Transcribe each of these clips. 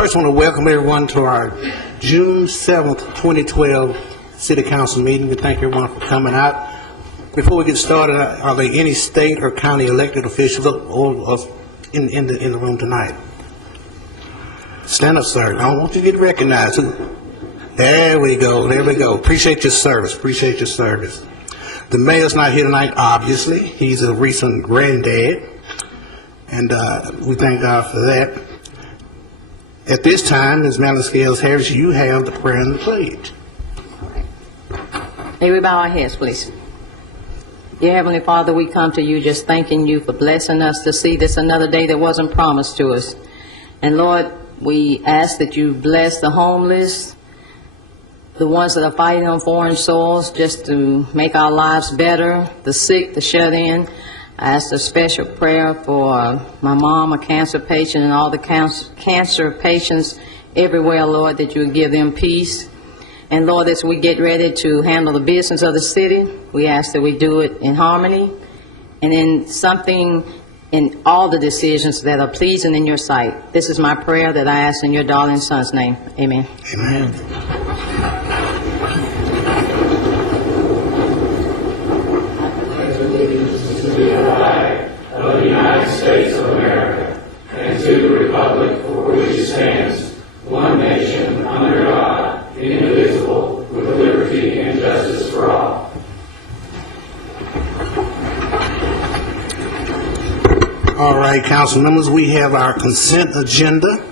First, I want to welcome everyone to our June 7th, 2012 City Council meeting. We thank everyone for coming out. Before we get started, are there any state or county elected officials in the room tonight? Stand up, sir. I want you to get recognized. There we go. There we go. Appreciate your service. Appreciate your service. The mayor's not here tonight, obviously. He's a recent granddad, and we thank God for that. At this time, Ms. Melanie Scales Harris, you have the prayer and the pledge. May we bow our heads, please. Dear Heavenly Father, we come to you just thanking you for blessing us to see this another day that wasn't promised to us. And Lord, we ask that you bless the homeless, the ones that are fighting on foreign soils just to make our lives better, the sick, the shut-in. I ask a special prayer for my mom, a cancer patient, and all the cancer patients everywhere, Lord, that you would give them peace. And Lord, as we get ready to handle the business of the city, we ask that we do it in harmony and in something in all the decisions that are pleasing in your sight. This is my prayer that I ask in your darling son's name. Amen. Amen. Of the United States of America, and to the republic for which it stands, one nation, under God, indivisible, with liberty and justice for all. All right, council members, we have our consent agenda.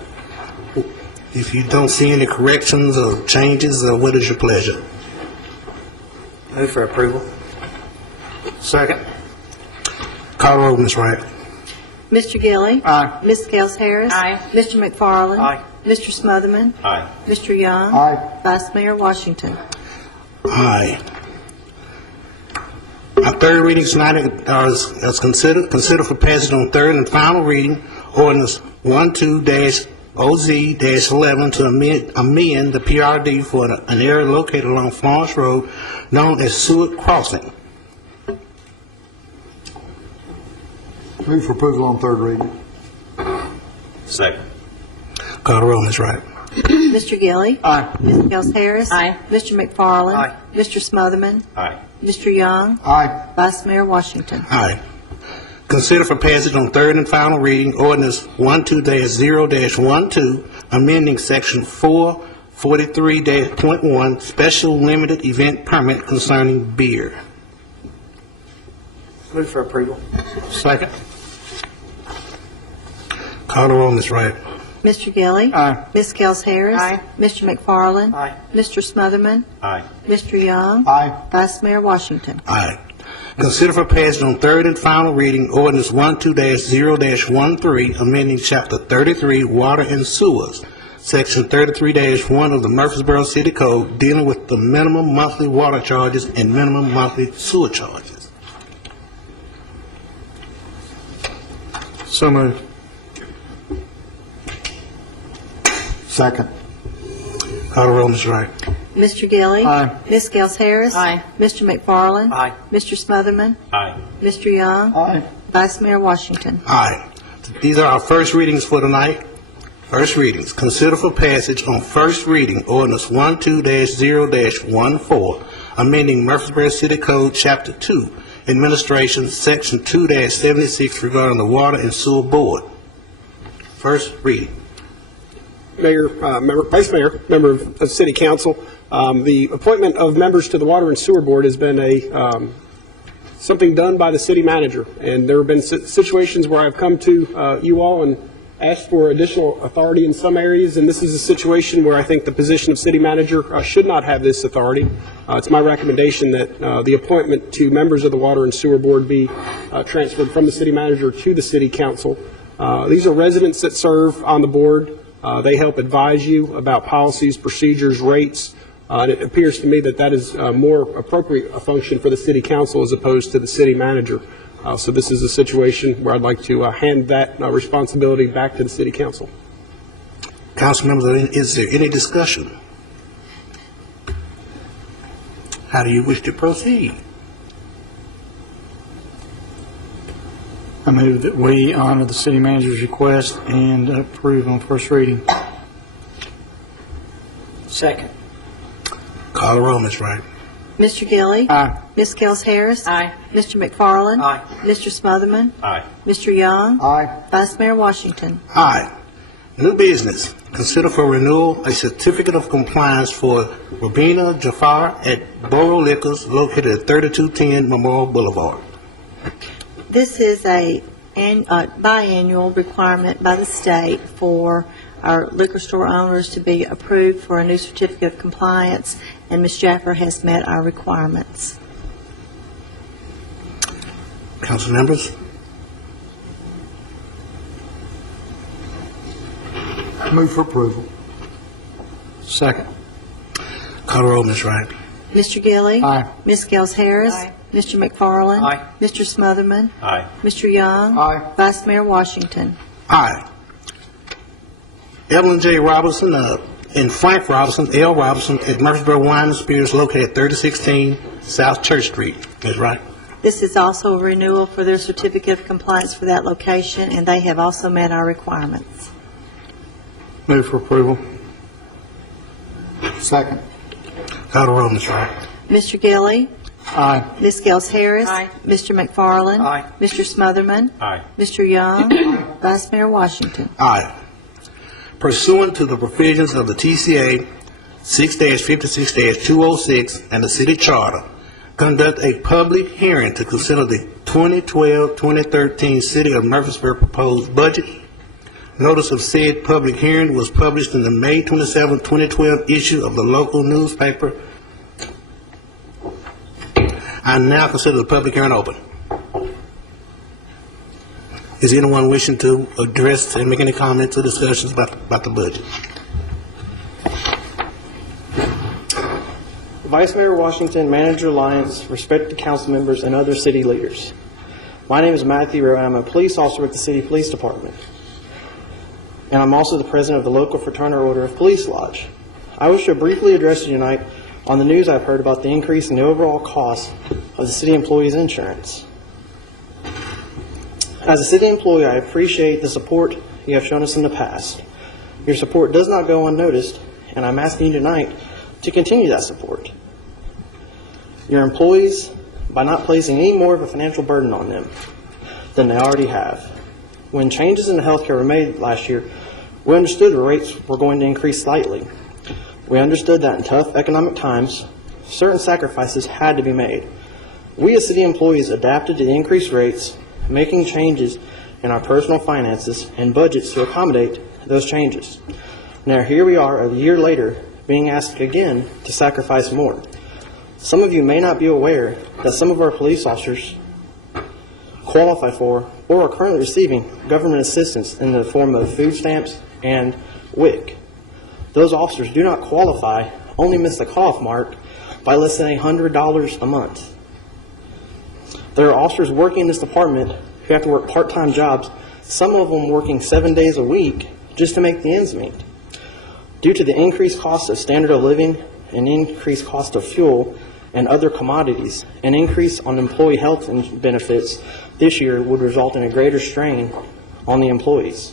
If you don't see any corrections or changes, what is your pleasure? Move for approval. Second. Call roll, Ms. Wright. Mr. Gilly. Aye. Ms. Scales Harris. Aye. Mr. McFarland. Aye. Mr. Smotherman. Aye. Mr. Young. Aye. Vice Mayor Washington. Aye. Our third reading tonight is consider for passage on third and final reading ordinance 12-OZ-11 to amend the PRD for an area located along Florence Road known as Seward Crossing. Move for approval on third reading. Second. Call the roll, Ms. Wright. Mr. Gilly. Aye. Ms. Scales Harris. Aye. Mr. McFarland. Aye. Mr. Smotherman. Aye. Mr. Young. Aye. Vice Mayor Washington. Aye. Consider for passage on third and final reading ordinance 12-0-12, amending section 443.1 special limited event permit concerning beer. Move for approval. Second. Call the roll, Ms. Wright. Mr. Gilly. Aye. Ms. Scales Harris. Aye. Mr. McFarland. Aye. Mr. Smotherman. Aye. Mr. Young. Aye. Vice Mayor Washington. Aye. Consider for passage on third and final reading ordinance 12-0-13, amending chapter 33, water and sewers, section 33-1 of the Murfreesboro City Code, dealing with the minimum monthly water charges and minimum monthly sewer charges. So moved. Second. Call the roll, Ms. Wright. Mr. Gilly. Aye. Ms. Scales Harris. Aye. Mr. McFarland. Aye. Mr. Smotherman. Aye. Mr. Young. Aye. Vice Mayor Washington. Aye. These are our first readings for tonight. First readings. Consider for passage on first reading ordinance 12-0-14, amending Murfreesboro City Code, Chapter 2, Administration, Section 2-76 regarding the Water and Sewer Board. First reading. Mayor, Vice Mayor, member of City Council, the appointment of members to the Water and Sewer Board has been something done by the city manager, and there have been situations where I've come to you all and asked for additional authority in some areas, and this is a situation where I think the position of city manager should not have this authority. It's my recommendation that the appointment to members of the Water and Sewer Board be transferred from the city manager to the City Council. These are residents that serve on the board. They help advise you about policies, procedures, rates, and it appears to me that that is more appropriate a function for the City Council as opposed to the City Manager. So this is a situation where I'd like to hand that responsibility back to the City Council. Council members, is there any discussion? How do you wish to proceed? I move that we honor the city manager's request and approve on first reading. Second. Call the roll, Ms. Wright. Mr. Gilly. Aye. Ms. Gels Harris. Aye. Mr. McFarland. Aye. Mr. Smotherman. Aye. Mr. Young. Aye. Vice Mayor Washington. Aye. New business. Consider for renewal a certificate of compliance for Rabina Jafar at Borough Liquors located at 3210 Memorial Boulevard. This is a biannual requirement by the state for our liquor store owners to be approved for a new certificate of compliance, and Ms. Jaffer has met our requirements. Council members? Move for approval. Second. Call the roll, Ms. Wright. Mr. Gilly. Aye. Ms. Gels Harris. Aye. Mr. McFarland. Aye. Mr. Smotherman. Aye. Mr. Young. Aye. Vice Mayor Washington. Aye. Evelyn J. Robinson and Frank Robinson, L. Robinson, at Murfreesboro Wine and Spirits located at 3016 South Church Street. Ms. Wright. This is also a renewal for their certificate of compliance for that location, and they have also met our requirements. Move for approval. Second. Call the roll, Ms. Wright. Mr. Gilly. Aye. Ms. Gels Harris. Aye. Mr. McFarland. Aye. Mr. Smotherman. Aye. Mr. Young. Vice Mayor Washington. Aye. Pursuant to the provisions of the TCA 6-56-206 and the city charter, conduct a public hearing to consider the 2012-2013 City of Murfreesboro proposed budget. Notice of said public hearing was published in the May 27, 2012 issue of the local newspaper. I now consider the public hearing open. Is anyone wishing to address and make any comments or discussions about the budget? Vice Mayor Washington, Manager Lyons, respected council members, and other city leaders. My name is Matthew Rowe, and I'm a police officer with the City Police Department. And I'm also the president of the local Fraternal Order of Police Lodge. I wish to briefly address you tonight on the news I've heard about the increase in the overall cost of the city employees' insurance. As a city employee, I appreciate the support you have shown us in the past. Your support does not go unnoticed, and I'm asking you tonight to continue that support. Your employees, by not placing any more of a financial burden on them than they already have. When changes in the healthcare were made last year, we understood the rates were going to increase slightly. We understood that in tough economic times, certain sacrifices had to be made. We as city employees adapted to the increased rates, making changes in our personal finances and budgets to accommodate those changes. Now here we are a year later being asked again to sacrifice more. Some of you may not be aware that some of our police officers qualify for or are currently receiving government assistance in the form of food stamps and WIC. Those officers do not qualify, only miss the cutoff mark by less than $100 a month. There are officers working in this department who have to work part-time jobs, some of them working 7 days a week just to make the ends meet. Due to the increased cost of standard of living and increased cost of fuel and other commodities, an increase on employee health and benefits this year would result in a greater strain on the employees.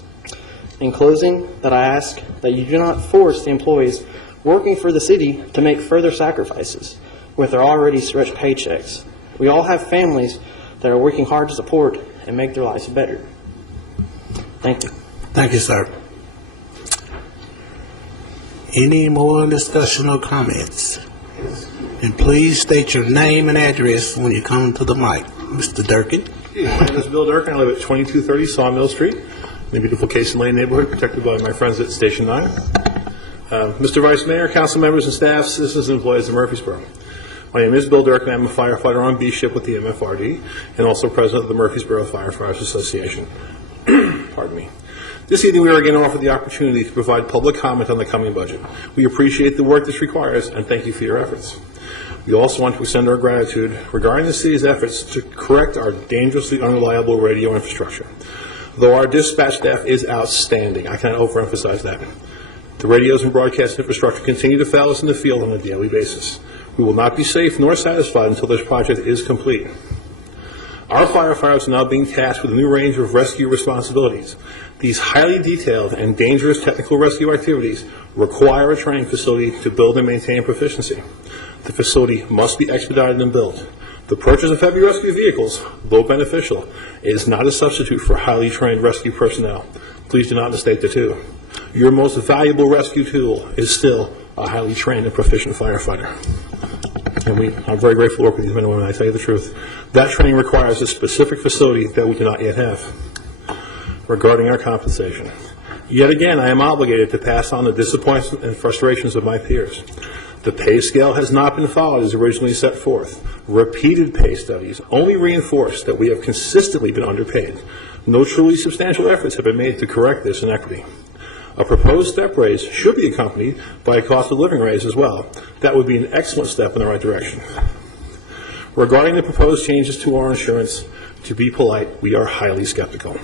In closing, that I ask that you do not force the employees working for the city to make further sacrifices with their already stretched paychecks. We all have families that are working hard to support and make their lives better. Thank you. Thank you, sir. Any more discussion or comments? And please state your name and address when you come to the mic. Mr. Durkin. My name is Bill Durkin. I live at 2230 Sawmill Street in the beautiful Cason Lane neighborhood, protected by my friends at Station 9. Mr. Vice Mayor, council members and staff, citizens and employees of Murfreesboro. My name is Bill Durkin. I'm a firefighter on B ship with the MFRD and also president of the Murfreesboro Firefighters Association. Pardon me. This evening we are again offered the opportunity to provide public comment on the coming budget. We appreciate the work this requires and thank you for your efforts. We also want to extend our gratitude regarding the city's efforts to correct our dangerously unreliable radio infrastructure. Though our dispatch staff is outstanding, I cannot overemphasize that. The radios and broadcast infrastructure continue to fail us in the field on a daily basis. We will not be safe nor satisfied until this project is complete. Our firefighters are now being tasked with a new range of rescue responsibilities. These highly detailed and dangerous technical rescue activities require a training facility to build and maintain proficiency. The facility must be expedited and built. The purchase of heavy rescue vehicles, though beneficial, is not a substitute for highly trained rescue personnel. Please do not mistake the two. Your most valuable rescue tool is still a highly trained and proficient firefighter. And I'm very grateful to work with these men and women, I tell you the truth. That training requires a specific facility that we do not yet have. Regarding our compensation, yet again, I am obligated to pass on the disappointments and frustrations of my peers. The pay scale has not been followed as originally set forth. Repeated pay studies only reinforce that we have consistently been underpaid. No truly substantial efforts have been made to correct this inequity. A proposed step raise should be accompanied by a cost of living raise as well. That would be an excellent step in the right direction. Regarding the proposed changes to our insurance, to be polite, we are highly skeptical.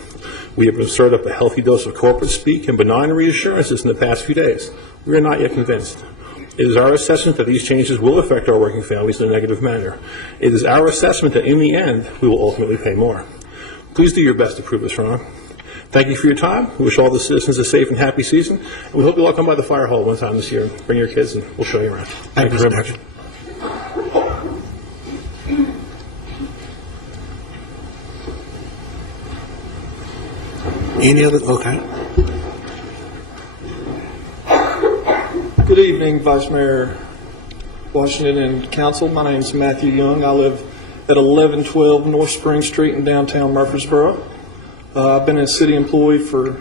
We have observed up a healthy dose of corporate speak and benign reassurances in the past few days. We are not yet convinced. It is our assessment that these changes will affect our working families in a negative manner. It is our assessment that in the end, we will ultimately pay more. Please do your best to prove us wrong. Thank you for your time. We wish all the citizens a safe and happy season. And we hope you'll all come by the fire hall one time this year. Bring your kids and we'll show you around. Thank you very much. Any other, okay. Good evening, Vice Mayor Washington and Council. My name is Matthew Young. I live at 1112 North Spring Street in downtown Murfreesboro. I've been a city employee for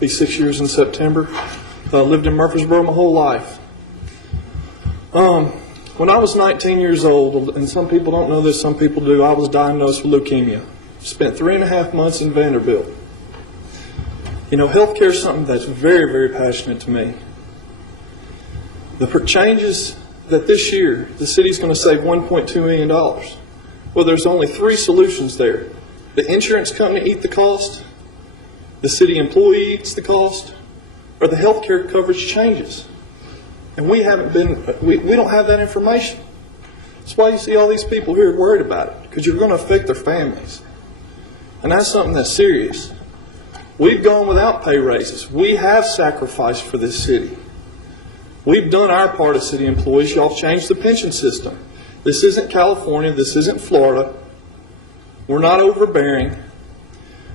be 6 years in September. Lived in Murfreesboro my whole life. When I was 19 years old, and some people don't know this, some people do, I was diagnosed with leukemia. Spent 3.5 months in Vanderbilt. You know, healthcare is something that's very, very passionate to me. The changes that this year the city's going to save $1.2 million. Well, there's only 3 solutions there. The insurance company eat the cost, the city employee eats the cost, or the healthcare coverage changes. And we don't have that information. That's why you see all these people here worried about it, because you're going to affect their families. And that's something that's serious. We've gone without pay raises. We have sacrificed for this city. We've done our part as city employees. Y'all changed the pension system. This isn't California. This isn't Florida. We're not overbearing.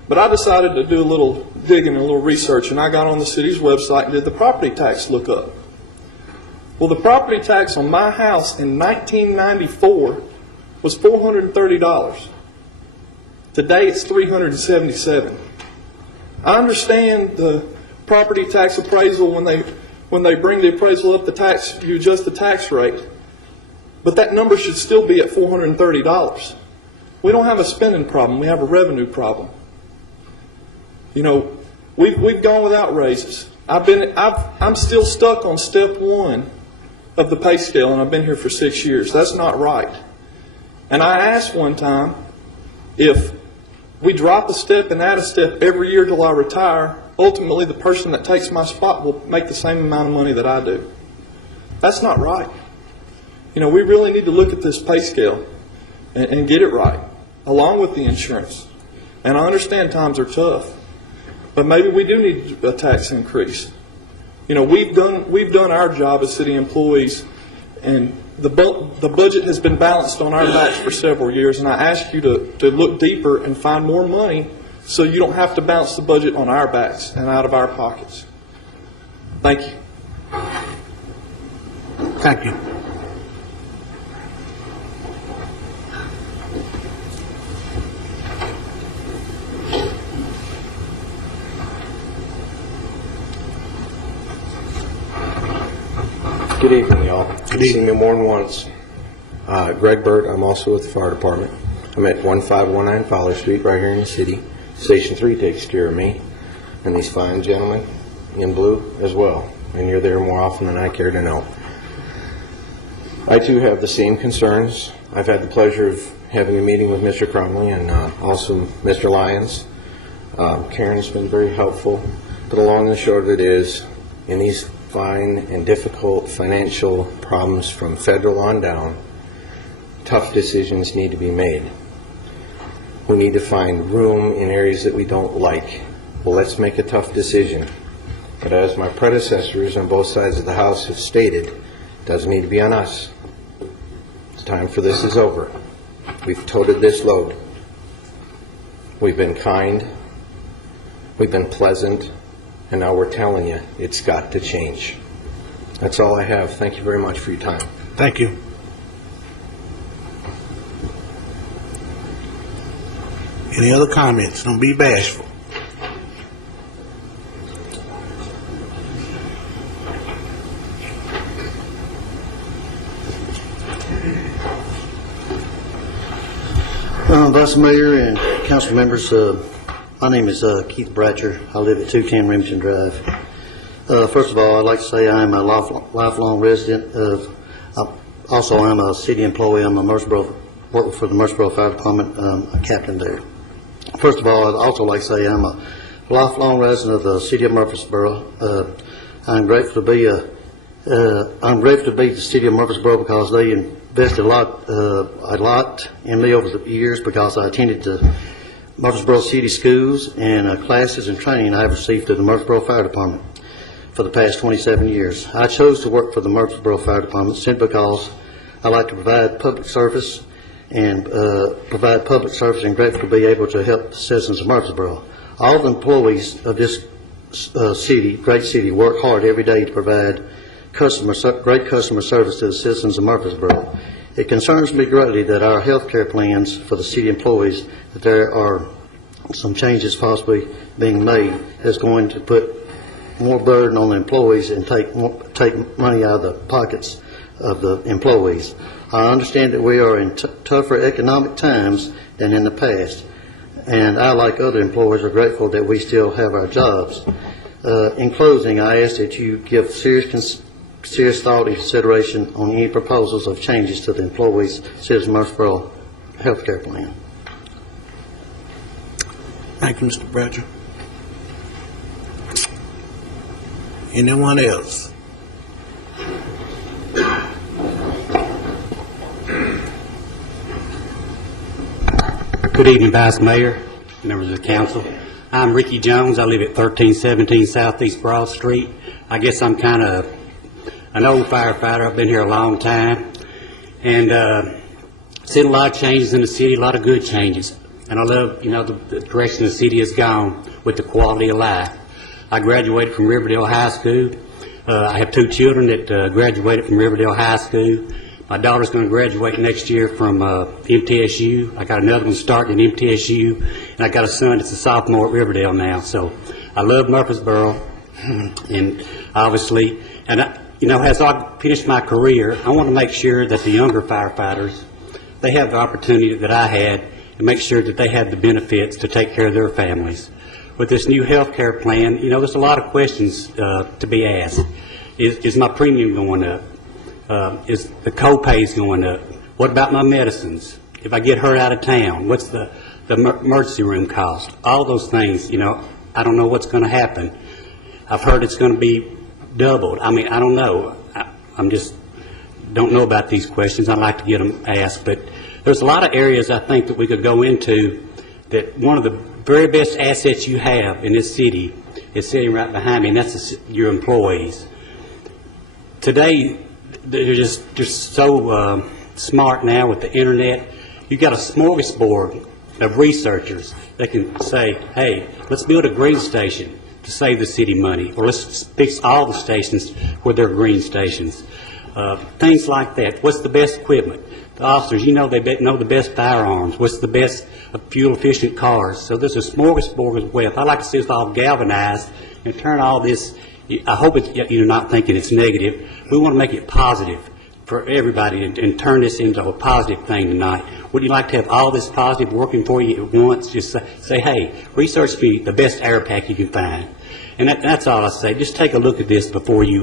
But I decided to do a little digging and a little research, and I got on the city's website and did the property tax lookup. Well, the property tax on my house in 1994 was $430. Today it's $377. I understand the property tax appraisal when they bring the appraisal up, you adjust the tax rate. But that number should still be at $430. We don't have a spending problem. We have a revenue problem. You know, we've gone without raises. I'm still stuck on step 1 of the pay scale, and I've been here for 6 years. That's not right. And I asked one time if we drop a step and add a step every year till I retire, ultimately the person that takes my spot will make the same amount of money that I do. That's not right. You know, we really need to look at this pay scale and get it right, along with the insurance. And I understand times are tough, but maybe we do need a tax increase. You know, we've done our job as city employees, and the budget has been balanced on our backs for several years, and I ask you to look deeper and find more money so you don't have to balance the budget on our backs and out of our pockets. Thank you. Thank you. Good evening, y'all. Good You've seen evening. me more than once. Greg Burt, I'm also with the fire department. I'm at 1519 Fowler Street, right here in the city. Station 3 takes care of me, and these fine gentlemen in blue as well. And you're there more often than I care to know. I too have the same concerns. I've had the pleasure of having a meeting with Mr. Cromley and also Mr. Lyons. Karen's been very helpful. But along and short of it is, in these fine and difficult financial problems from federal on down, tough decisions need to be made. We need to find room in areas that we don't like. Well, let's make a tough decision. But as my predecessors on both sides of the House have stated, it doesn't need to be on us. The time for this is over. We've toted this load. We've been kind, we've been pleasant, and now we're telling you it's got to change. That's all I have. Thank you very much for your time. Thank you. Any other comments? Don't be bashful. Vice Mayor and council members, my name is Keith Bratcher. I live at 210 Remington Drive. First of all, I'd like to say I'm a lifelong resident of, also I'm a city employee. I'm a Murfreesboro, work for the Murfreesboro Fire Department, a captain there. First of all, I'd also like to say I'm a lifelong resident of the city of Murfreesboro. I'm grateful to be the city of Murfreesboro because they invested a lot in me over the years, because I attended the Murfreesboro City Schools and classes and training I've received through the Murfreesboro Fire Department for the past 27 years. I chose to work for the Murfreesboro Fire Department simply because I like to provide public service and grateful to be able to help the citizens of Murfreesboro. All the employees of this great city, work hard every day to provide great customer service to the citizens of Murfreesboro. It concerns me greatly that our health care plans for the city employees, that there are some changes possibly being made that's going to put more burden on the employees and take money out of the pockets of the employees. I understand that we are in tougher economic times than in the past, and I, like other employers, are grateful that we still have our jobs. In closing, I ask that you give serious thought and consideration on any proposals of changes to the employees' Citizens Murfreesboro health care plan. Thank you, Mr. Bratcher. Anyone else? Good evening, Vice Mayor, members of the council. I'm Ricky Jones. I live at 1317 Southeast Broad Street. I guess I'm kind of an old firefighter. I've been here a long time, and seen a lot of changes in the city, a lot of good changes. And I love, the direction the city has gone with the quality of life. I graduated from Riverdale High School. I have two children that graduated from Riverdale High School. My daughter's going to graduate next year from MTSU. I got another one starting at MTSU, and I got a son that's a sophomore at Riverdale now. So I love Murfreesboro, and obviously, and as I finish my career, I want to make sure that the younger firefighters, they have the opportunity that I had, and make sure that they have the benefits to take care of their families. With this new health care plan, there's a lot of questions to be asked. Is my premium going up? Is the co-pays going up? What about my medicines? If I get hurt out of town, what's the emergency room cost? All those things, I don't know what's going to happen. I've heard it's going to be doubled. I mean, I don't know. I'm just don't know about these questions. I'd like to get them asked. But there's a lot of areas I think that we could go into that one of the very best assets you have in this city is sitting right behind me, and that's your employees. Today, they're just so smart now with the internet. You've got a smorgasbord of researchers that can say, hey, let's build a green station to save the city money, or let's fix all the stations where they're green stations. Things like that. What's the best equipment? The officers, they know the best firearms. What's the best fuel-efficient cars? So there's a smorgasbord of wealth. I'd like to see us all galvanized and turn all this. I hope you're not thinking it's negative. We want to make it positive for everybody and turn this into a positive thing tonight. Would you like to have all this positive working for you at once? Just say, hey, research me the best air pack you can find. And that's all I say. Just take a look at this before you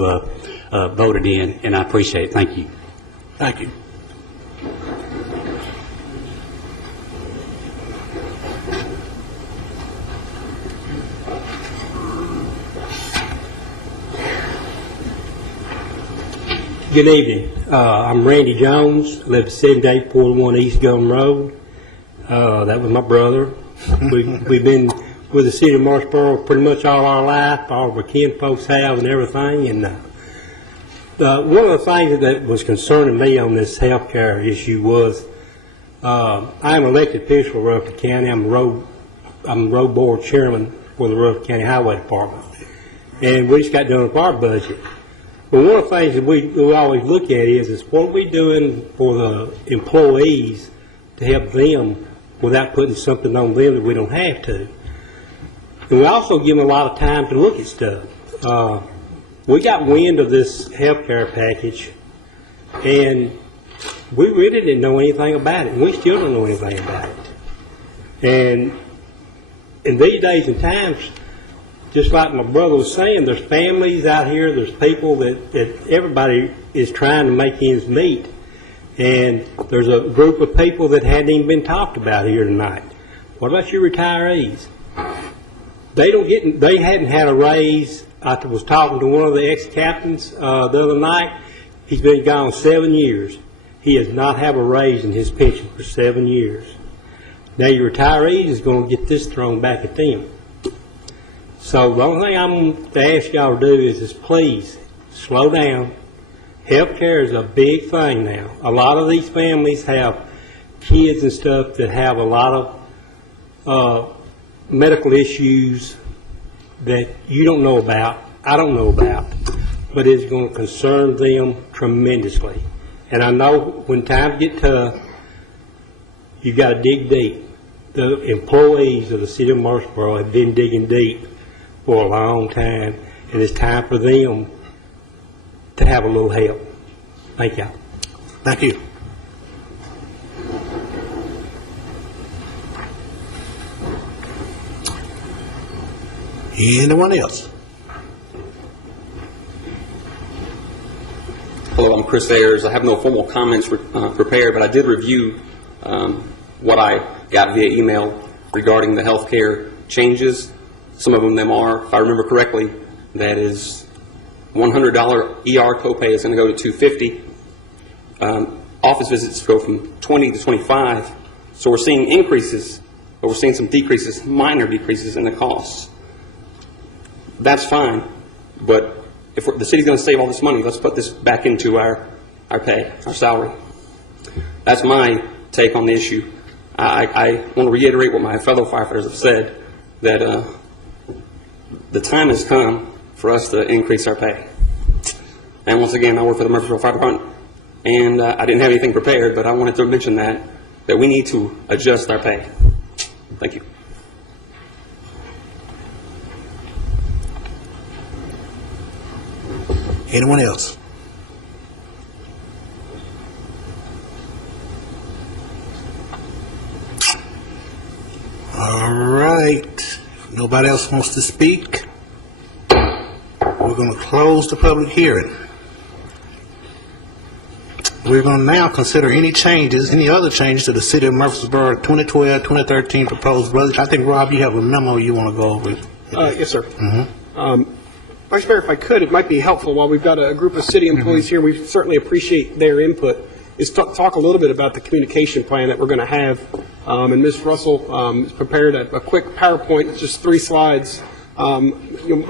vote it in, and I appreciate it. Thank you. Thank you. Good evening. I'm Randy Jones, live at 7841 East Golden Road. That was my brother. We've been with the city of Martinsboro pretty much all our life. All of our kin folks have and everything. And one of the things that was concerning me on this health care issue was I'm an elected official of Rutherford County. I'm road board chairman for the Rutherford County Highway Department. And we just got done with our budget. But one of the things that we always look at is what are we doing for the employees to help them without putting something on them that we don't have to. And we also give them a lot of time to look at stuff. We got wind of this health care package, and we really didn't know anything about it, and we still don't know anything about it. And in these days and times, just like my brother was saying, there's families out here, there's people that everybody is trying to make ends meet. And there's a group of people that hadn't even been talked about here tonight. What about your retirees? They hadn't had a raise. I was talking to one of the ex-captains the other night. He's been gone 7 years. He has not had a raise in his pension for 7 years. Now your retirees is going to get this thrown back at them. So the only thing I'm going to ask y'all to do is just please slow down. Health care is a big thing now. A lot of these families have kids and stuff that have a lot of medical issues that you don't know about, I don't know about, but it's going to concern them tremendously. And I know when times get tough, you've got to dig deep. The employees of the city of Martinsboro have been digging deep for a long time, and it's time for them to have a little help. Thank you. Thank you. Anyone else? Hello, I'm Chris Ayers. I have no formal comments prepared, but I did review what I got via email regarding the health care changes. Some of them are, if I remember correctly, that is $100 ER copay is going to go to $250. Office visits go from 20 to 25. So we're seeing increases, but we're seeing some decreases, minor decreases in the costs. That's fine, but if the city's going to save all this money, let's put this back into our pay, our salary. That's my take on the issue. I want to reiterate what my fellow firefighters have said, that the time has come for us to increase our pay. And once again, I work for the Murfreesboro Fire Department, and I didn't have anything prepared, but I wanted to mention that we need to adjust our pay. Thank you. Anyone else? All right. If nobody else wants to speak, we're going to close the public hearing. We're going to now consider any other changes to the City of Murfreesboro 2012-2013 proposed budget. I think, Rob, you have a memo you want to go over. Yes, sir. Vice Mayor, if I could, it might be helpful while we've got a group of city employees here, we certainly appreciate their input, is talk a little bit about the communication plan that we're going to have. And Ms. Russell has prepared a quick PowerPoint, it's just 3 slides. One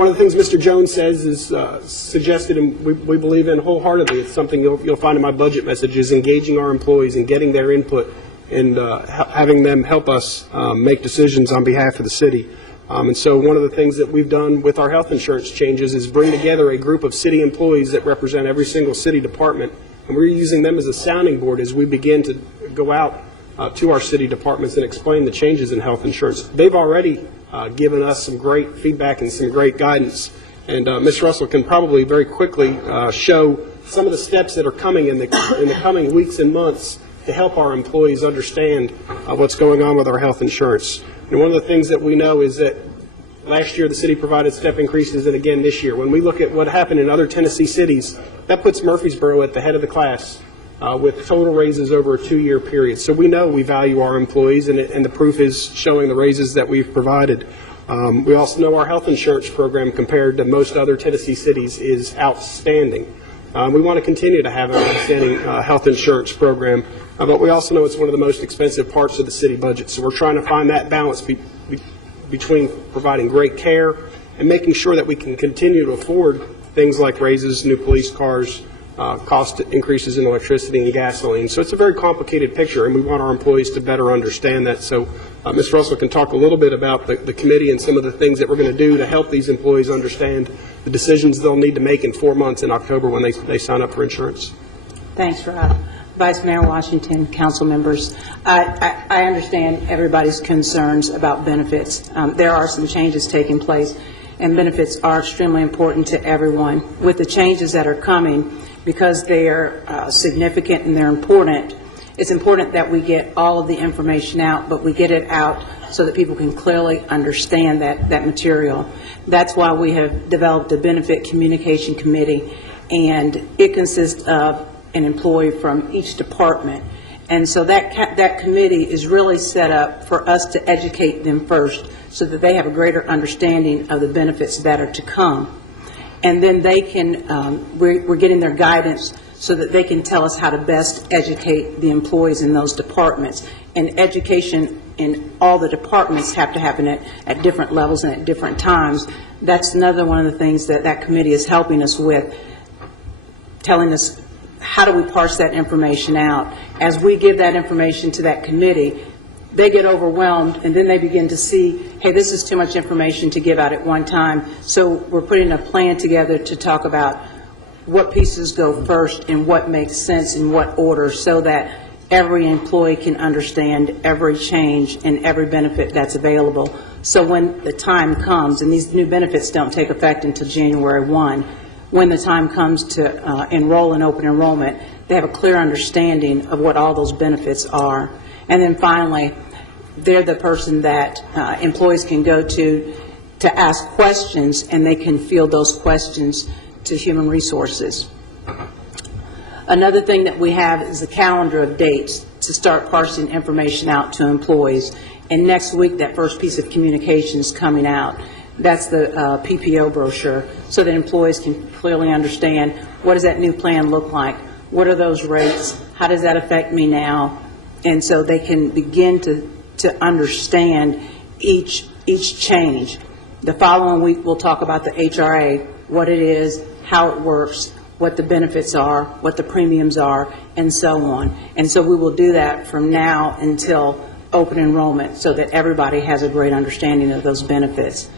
of the things Mr. Jones says is suggested, and we believe in wholeheartedly, it's something you'll find in my budget message, is engaging our employees and getting their input and having them help us make decisions on behalf of the city. And so one of the things that we've done with our health insurance changes is bring together a group of city employees that represent every single city department, and we're using them as a sounding board as we begin to go out to our city departments and explain the changes in health insurance. They've already given us some great feedback and some great guidance, and Ms. Russell can probably very quickly show some of the steps that are coming in the coming weeks and months to help our employees understand what's going on with our health insurance. And one of the things that we know is that last year the city provided step increases, and again this year. When we look at what happened in other Tennessee cities, that puts Murfreesboro at the head of the class with total raises over a 2-year period. So we know we value our employees, and the proof is showing the raises that we've provided. We also know our health insurance program compared to most other Tennessee cities is outstanding. We want to continue to have an outstanding health insurance program. but we also know it's one of the most expensive parts of the city budget. So we're trying to find that balance between providing great care and making sure that we can continue to afford things like raises, new police cars, cost increases in electricity and gasoline. So it's a very complicated picture, and we want our employees to better understand that. So Ms. Russell can talk a little bit about the committee and some of the things that we're going to do to help these employees understand the decisions they'll need to make in 4 months in October when they sign up for insurance. Thanks, Rob. Vice Mayor Washington, council members, I understand everybody's concerns about benefits. There are some changes taking place, and benefits are extremely important to everyone. With the changes that are coming, because they are significant and they're important, it's important that we get all of the information out, but we get it out so that people can clearly understand that material. That's why we have developed a benefit communication committee, and it consists of an employee from each department. And so that committee is really set up for us to educate them first so that they have a greater understanding of the benefits that are to come. And then they can, we're getting their guidance so that they can tell us how to best educate the employees in those departments. And education in all the departments have to happen at different levels and at different times. That's another one of the things that committee is helping us with, telling us how do we parse that information out. As we give that information to that committee, they get overwhelmed, and then they begin to see, hey, this is too much information to give out at one time. So we're putting a plan together to talk about what pieces go first and what makes sense in what order, so that every employee can understand every change and every benefit that's available. So when the time comes, and these new benefits don't take effect until January 1, when the time comes to enroll in open enrollment, they have a clear understanding of what all those benefits are. And then finally, they're the person that employees can go to ask questions, and they can field those questions to Human Resources. Another thing that we have is a calendar of dates to start parsing information out to employees. And next week, that first piece of communication is coming out. That's the PPO brochure, so that employees can clearly understand, what does that new plan look like? What are those rates? How does that affect me now? And so they can begin to understand each change. The following week, we'll talk about the HRA, what it is, how it works, what the benefits are, what the premiums are, and so on. And so we will do that from now until open enrollment, so that everybody has a great understanding of those benefits.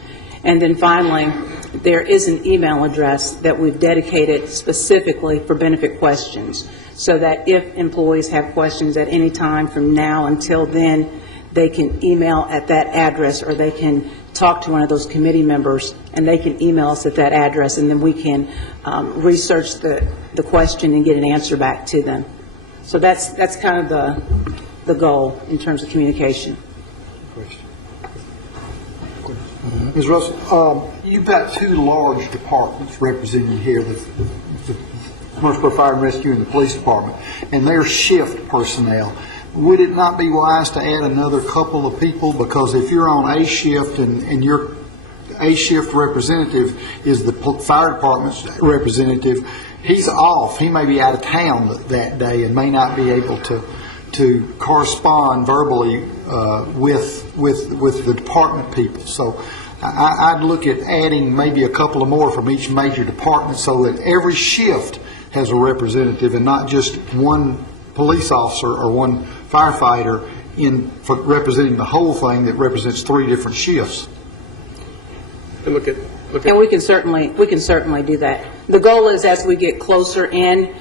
And then finally, there is an email address that we've dedicated specifically for benefit questions, so that if employees have questions at any time from now until then, they can email at that address, or they can talk to one of those committee members, and they can email us at that address, and then we can research the question and get an answer back to them. So that's kind of the goal in terms of communication. Ms. Russell, you've got two large departments represented here, the Murfreesboro Fire and Rescue and the Police Department, and they're shift personnel. Would it not be wise to add another couple of people? Because if you're on A shift and your A shift representative is the fire department's representative, he's off. He may be out of town that day and may not be able to correspond verbally with the department people. So I'd look at adding maybe a couple of more from each major department, so that every shift has a representative and not just one police officer or one firefighter for representing the whole thing that represents three different shifts. And and we can certainly do that. The goal is, as we get closer in,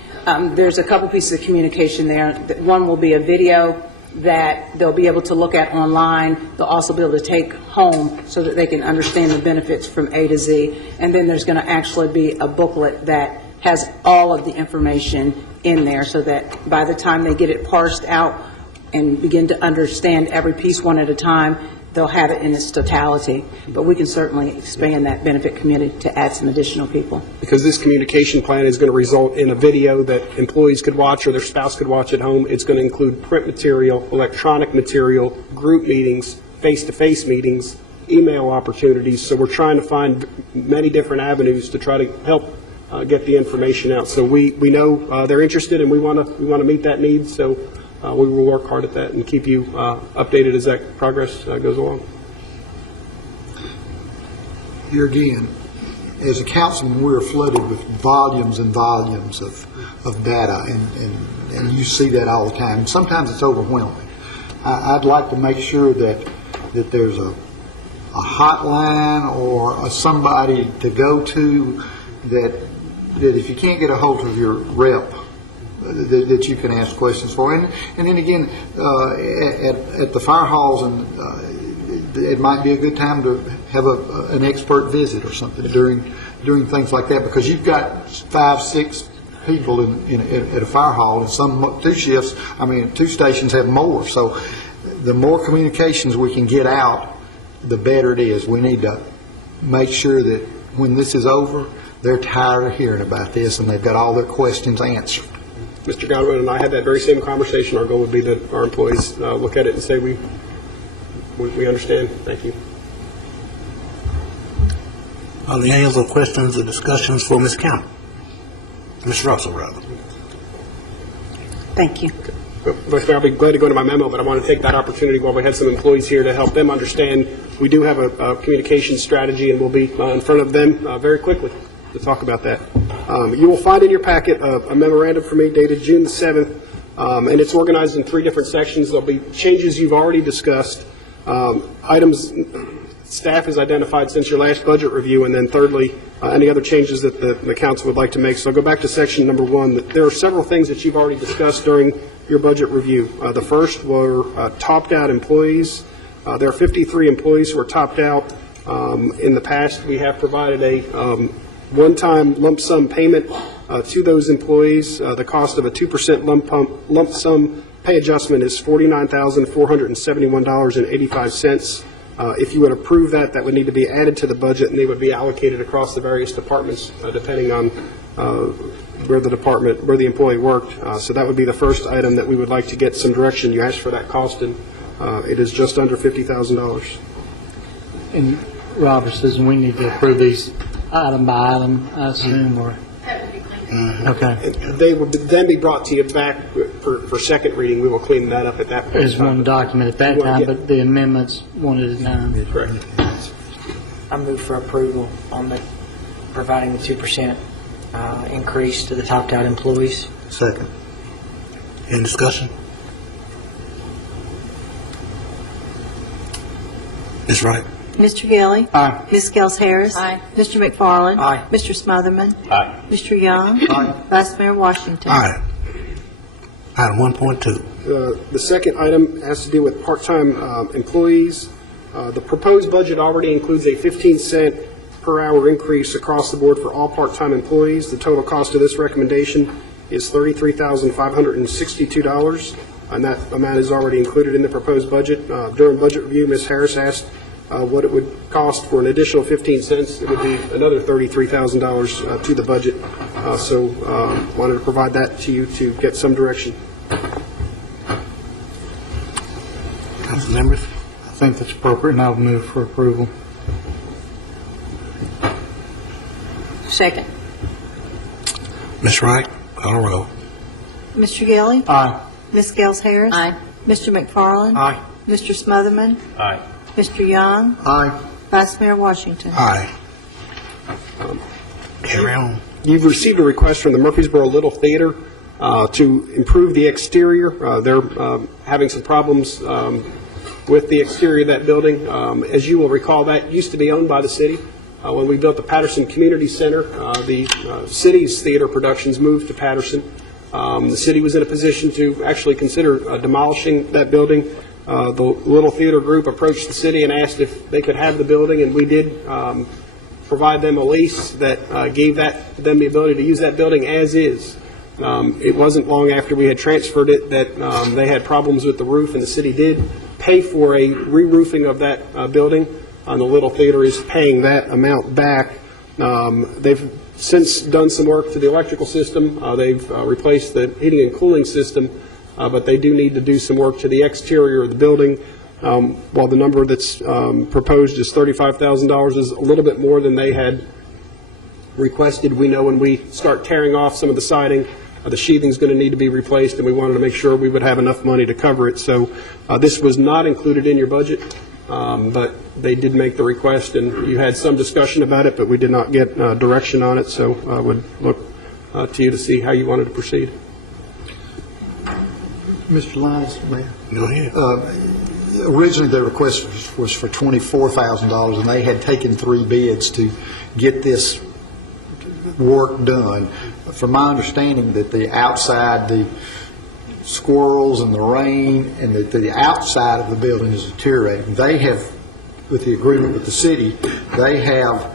there's a couple pieces of communication there. One will be a video that they'll be able to look at online. They'll also be able to take home so that they can understand the benefits from A to Z. And then there's going to actually be a booklet that has all of the information in there, so that by the time they get it parsed out and begin to understand every piece one at a time, they'll have it in its totality. But we can certainly expand that benefit community to add some additional people. Because this communication plan is going to result in a video that employees could watch or their spouse could watch at home. It's going to include print material, electronic material, group meetings, face-to-face meetings, email opportunities. So we're trying to find many different avenues to try to help get the information out. So we know they're interested, and we want to meet that need. So we will work hard at that and keep you updated as that progress goes along. Here again, as a councilman, we're flooded with volumes and volumes of data, and you see that all the time. Sometimes it's overwhelming. I'd like to make sure that there's a hotline or somebody to go to that if you can't get a hold of your rep, that you can ask questions for. And then again, at the fire halls, and it might be a good time to have an expert visit or something during things like that, because you've got 5, 6 people at a fire hall, and some 2 shifts. I mean, 2 stations have more. So the more communications we can get out, the better it is. We need to make sure that when this is over, they're tired of hearing about this and they've got all their questions answered. Mr. Godwin and I had that very same conversation. Our goal would be that our employees look at it and say, we understand. Thank you. Are there any other questions or discussions for Ms. Campbell? Ms. Russell, rather. Thank you. I'll be glad to go into my memo, but I want to take that opportunity while we have some employees here to help them understand we do have a communication strategy, and we'll be in front of them very quickly to talk about that. You will find in your packet a memorandum from me dated June the 7th, and it's organized in 3 different sections. There'll be changes you've already discussed, items staff has identified since your last budget review, and then thirdly, any other changes that the council would like to make. So I'll go back to section number 1. There are several things that you've already discussed during your budget review. The first were topped out employees. There are 53 employees who are topped out. In the past, we have provided a one-time lump sum payment to those employees. The cost of a 2% lump sum pay adjustment is $49,471.85. If you would approve that, that would need to be added to the budget, and they would be allocated across the various departments depending on where the employee worked. So that would be the first item that we would like to get some direction. You asked for that cost, and it is just under $50,000. And Robert says we need to approve these item by item, I assume, or? Okay. They will then be brought to you back for second reading. We will clean that up at that point. There's one document at that time, Yeah. but the amendments one at a time. Correct. I move for approval on providing the 2% increase to the topped out employees. Second. Any discussion? Ms. Wright? Mr. Gilly. Aye. Ms. Gels Harris. Aye. Mr. McFarland. Aye. Mr. Smotherman. Aye. Mr. Young. Aye. Vice Mayor Washington. Aye. Item 1.2. The second item has to do with part-time employees. The proposed budget already includes a 15-cent per hour increase across the board for all part-time employees. The total cost of this recommendation is $33,562, and that amount is already included in the proposed budget. During budget review, Ms. Harris asked what it would cost for an additional 15 cents. It would be another $33,000 to the budget. So wanted to provide that to you to get some direction. Council members? I think that's appropriate, and I'll move for approval. Second. Ms. Wright? Call roll. Mr. Gilly. Aye. Ms. Gels Harris. Aye. Mr. McFarland. Aye. Mr. Smotherman. Aye. Mr. Young. Aye. Vice Mayor Washington. Aye. Carry on. You've received a request from the Murfreesboro Little Theater to improve the exterior. They're having some problems with the exterior of that building. As you will recall, that used to be owned by the city. When we built the Patterson Community Center, the city's theater productions moved to Patterson. The city was in a position to actually consider demolishing that building. The Little Theater Group approached the city and asked if they could have the building, and we did provide them a lease that gave them the ability to use that building as is. It wasn't long after we had transferred it that they had problems with the roof, and the city did pay for a re-roofing of that building. The Little Theater is paying that amount back. They've since done some work to the electrical system. They've replaced the heating and cooling system, but they do need to do some work to the exterior of the building. While the number that's proposed is $35,000, is a little bit more than they had requested. We know when we start tearing off some of the siding, The sheathing's going to need to be replaced, and we wanted to make sure we would have enough money to cover it. So this was not included in your budget, but they did make the request, and you had some discussion about it, but we did not get direction on it. So I would look to you to see how you wanted to proceed. Mr. Lyons, Mayor. Go ahead. Originally, the request was for $24,000, and they had taken 3 bids to get this work done. From my understanding, that the outside, the squirrels and the rain, and that the outside of the building is deteriorating. They have, with the agreement with the city, they have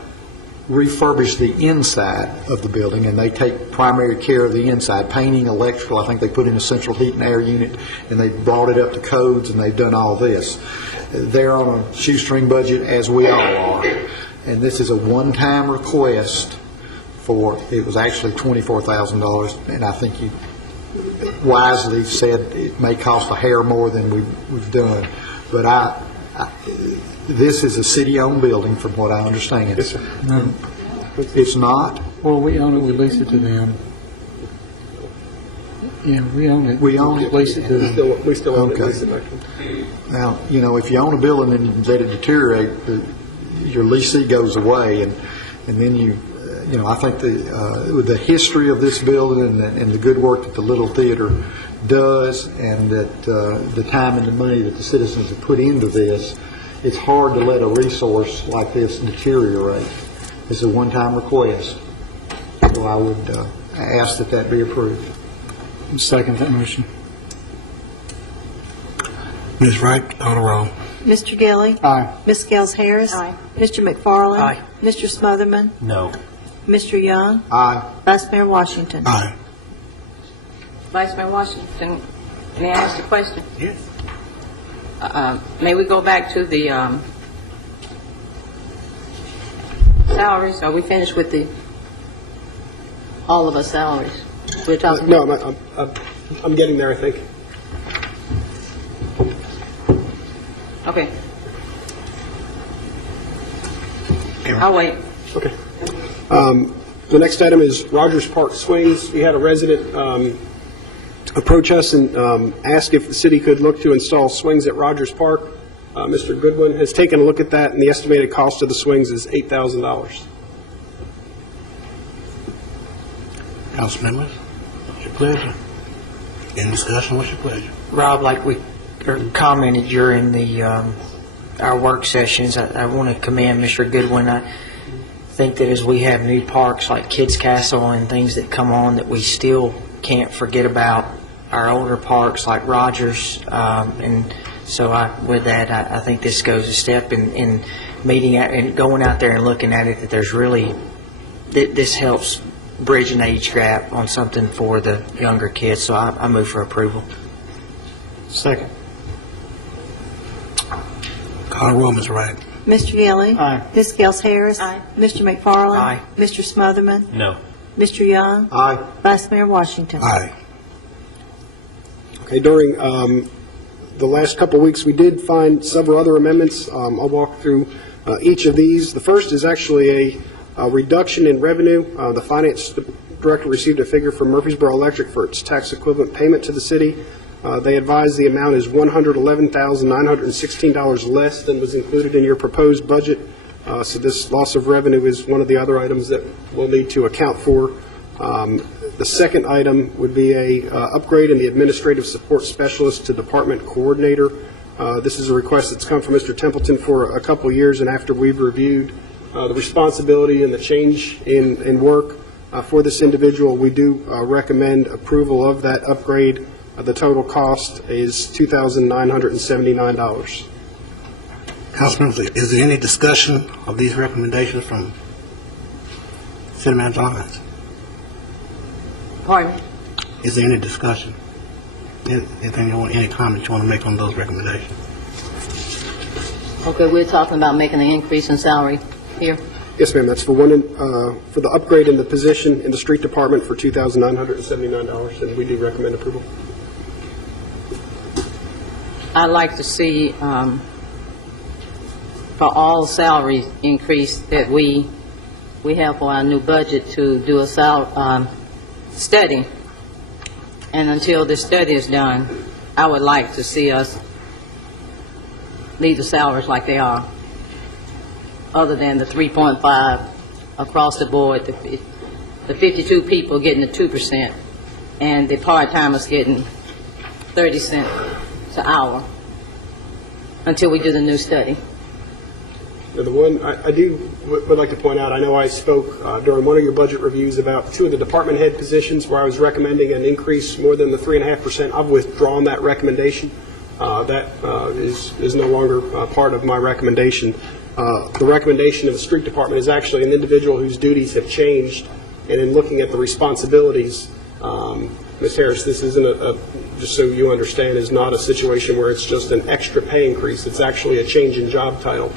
refurbished the inside of the building, and they take primary care of the inside, painting, electrical. I think they put in a central heat and air unit, and they brought it up to codes, and they've done all this. They're on a shoestring budget, as we all are, and this is a one-time request for, it was actually $24,000, and I think you wisely said it may cost a hair more than we've done, but this is a city-owned building, from what I understand. Yes, sir. No. It's not? Well, we own it, we lease it to them. Yeah, we own it. We own it? Lease it to them. We still own it. Okay. Lease it back to them. Now, you know, if you own a building and you let it deteriorate, your leasee goes away, and then you know, I think the history of this building and the good work that the Little Theater does, and that the time and the money that the citizens have put into this, it's hard to let a resource like this deteriorate. It's a one-time request. So I would ask that that be approved. Second that motion. Ms. Wright, call the roll. Mr. Gilly. Aye. Ms. Gels Harris. Aye. Mr. McFarland. Aye. Mr. Smotherman. No. Mr. Young. Aye. Vice Mayor Washington. Aye. Vice Mayor Washington, may I ask a question? Yes. May we go back to the salaries? Are we finished with all of our salaries? We're talking. No, I'm getting there, I think. Okay. I'll wait. Okay. The next item is Rogers Park Swings. We had a resident approach us and ask if the city could look to install swings at Rogers Park. Mr. Goodwin has taken a look at that, and the estimated cost of the swings is $8,000. Council members, what's your pleasure? In discussion, what's your pleasure? Rob, like we commented during the our work sessions, I want to commend Mr. Goodwin. I think that as we have new parks like Kids Castle and things that come on, that we still can't forget about our older parks like Rogers. And so with that, I think this goes a step in meeting and going out there and looking at it, that there's really, this helps bridge an age gap on something for the younger kids. So I move for approval. Second. Call the roll, Ms. Wright. Mr. Gilly. Aye. Ms. Gels Harris. Aye. Mr. McFarland. Aye. Mr. Smotherman. No. Mr. Young. Aye. Vice Mayor Washington. Aye. Okay, during the last couple of weeks, we did find several other amendments. I'll walk through each of these. The first is actually a reduction in revenue. The finance director received a figure from Murfreesboro Electric for its tax equivalent payment to the city. They advise the amount is $111,916 less than was included in your proposed budget. So this loss of revenue is one of the other items that we'll need to account for. The second item would be a upgrade in the administrative support specialist to department coordinator. This is a request that's come from Mr. Templeton for a couple years, and after we've reviewed the responsibility and the change in work for this individual, we do recommend approval of that upgrade. The total cost is $2,979. Councilmembers, is there any discussion of these recommendations from City Manager Lyons? Pardon? Is there any discussion? Anything any comments you want to make on those recommendations? Okay, we're talking about making an increase in salary here. Yes, ma'am. That's for for the upgrade in the position in the street department for $2,979, and we do recommend approval. I'd like to see for all salary increase that we have for our new budget to do a study And until this study is done, I would like to see us leave the salaries like they are, other than the 3.5 across the board, the 52 people getting the 2%, and the part-timers getting 30 cents an hour, until we do the new study. The one I would like to point out, I know I spoke during one of your budget reviews about two of the department head positions where I was recommending an increase more than the 3.5%. I've withdrawn that recommendation. That is no longer part of my recommendation. The recommendation of the street department is actually an individual whose duties have changed, and in looking at the responsibilities, Ms. Harris, this isn't just so you understand, is not a situation where it's just an extra pay increase. It's actually a change in job title.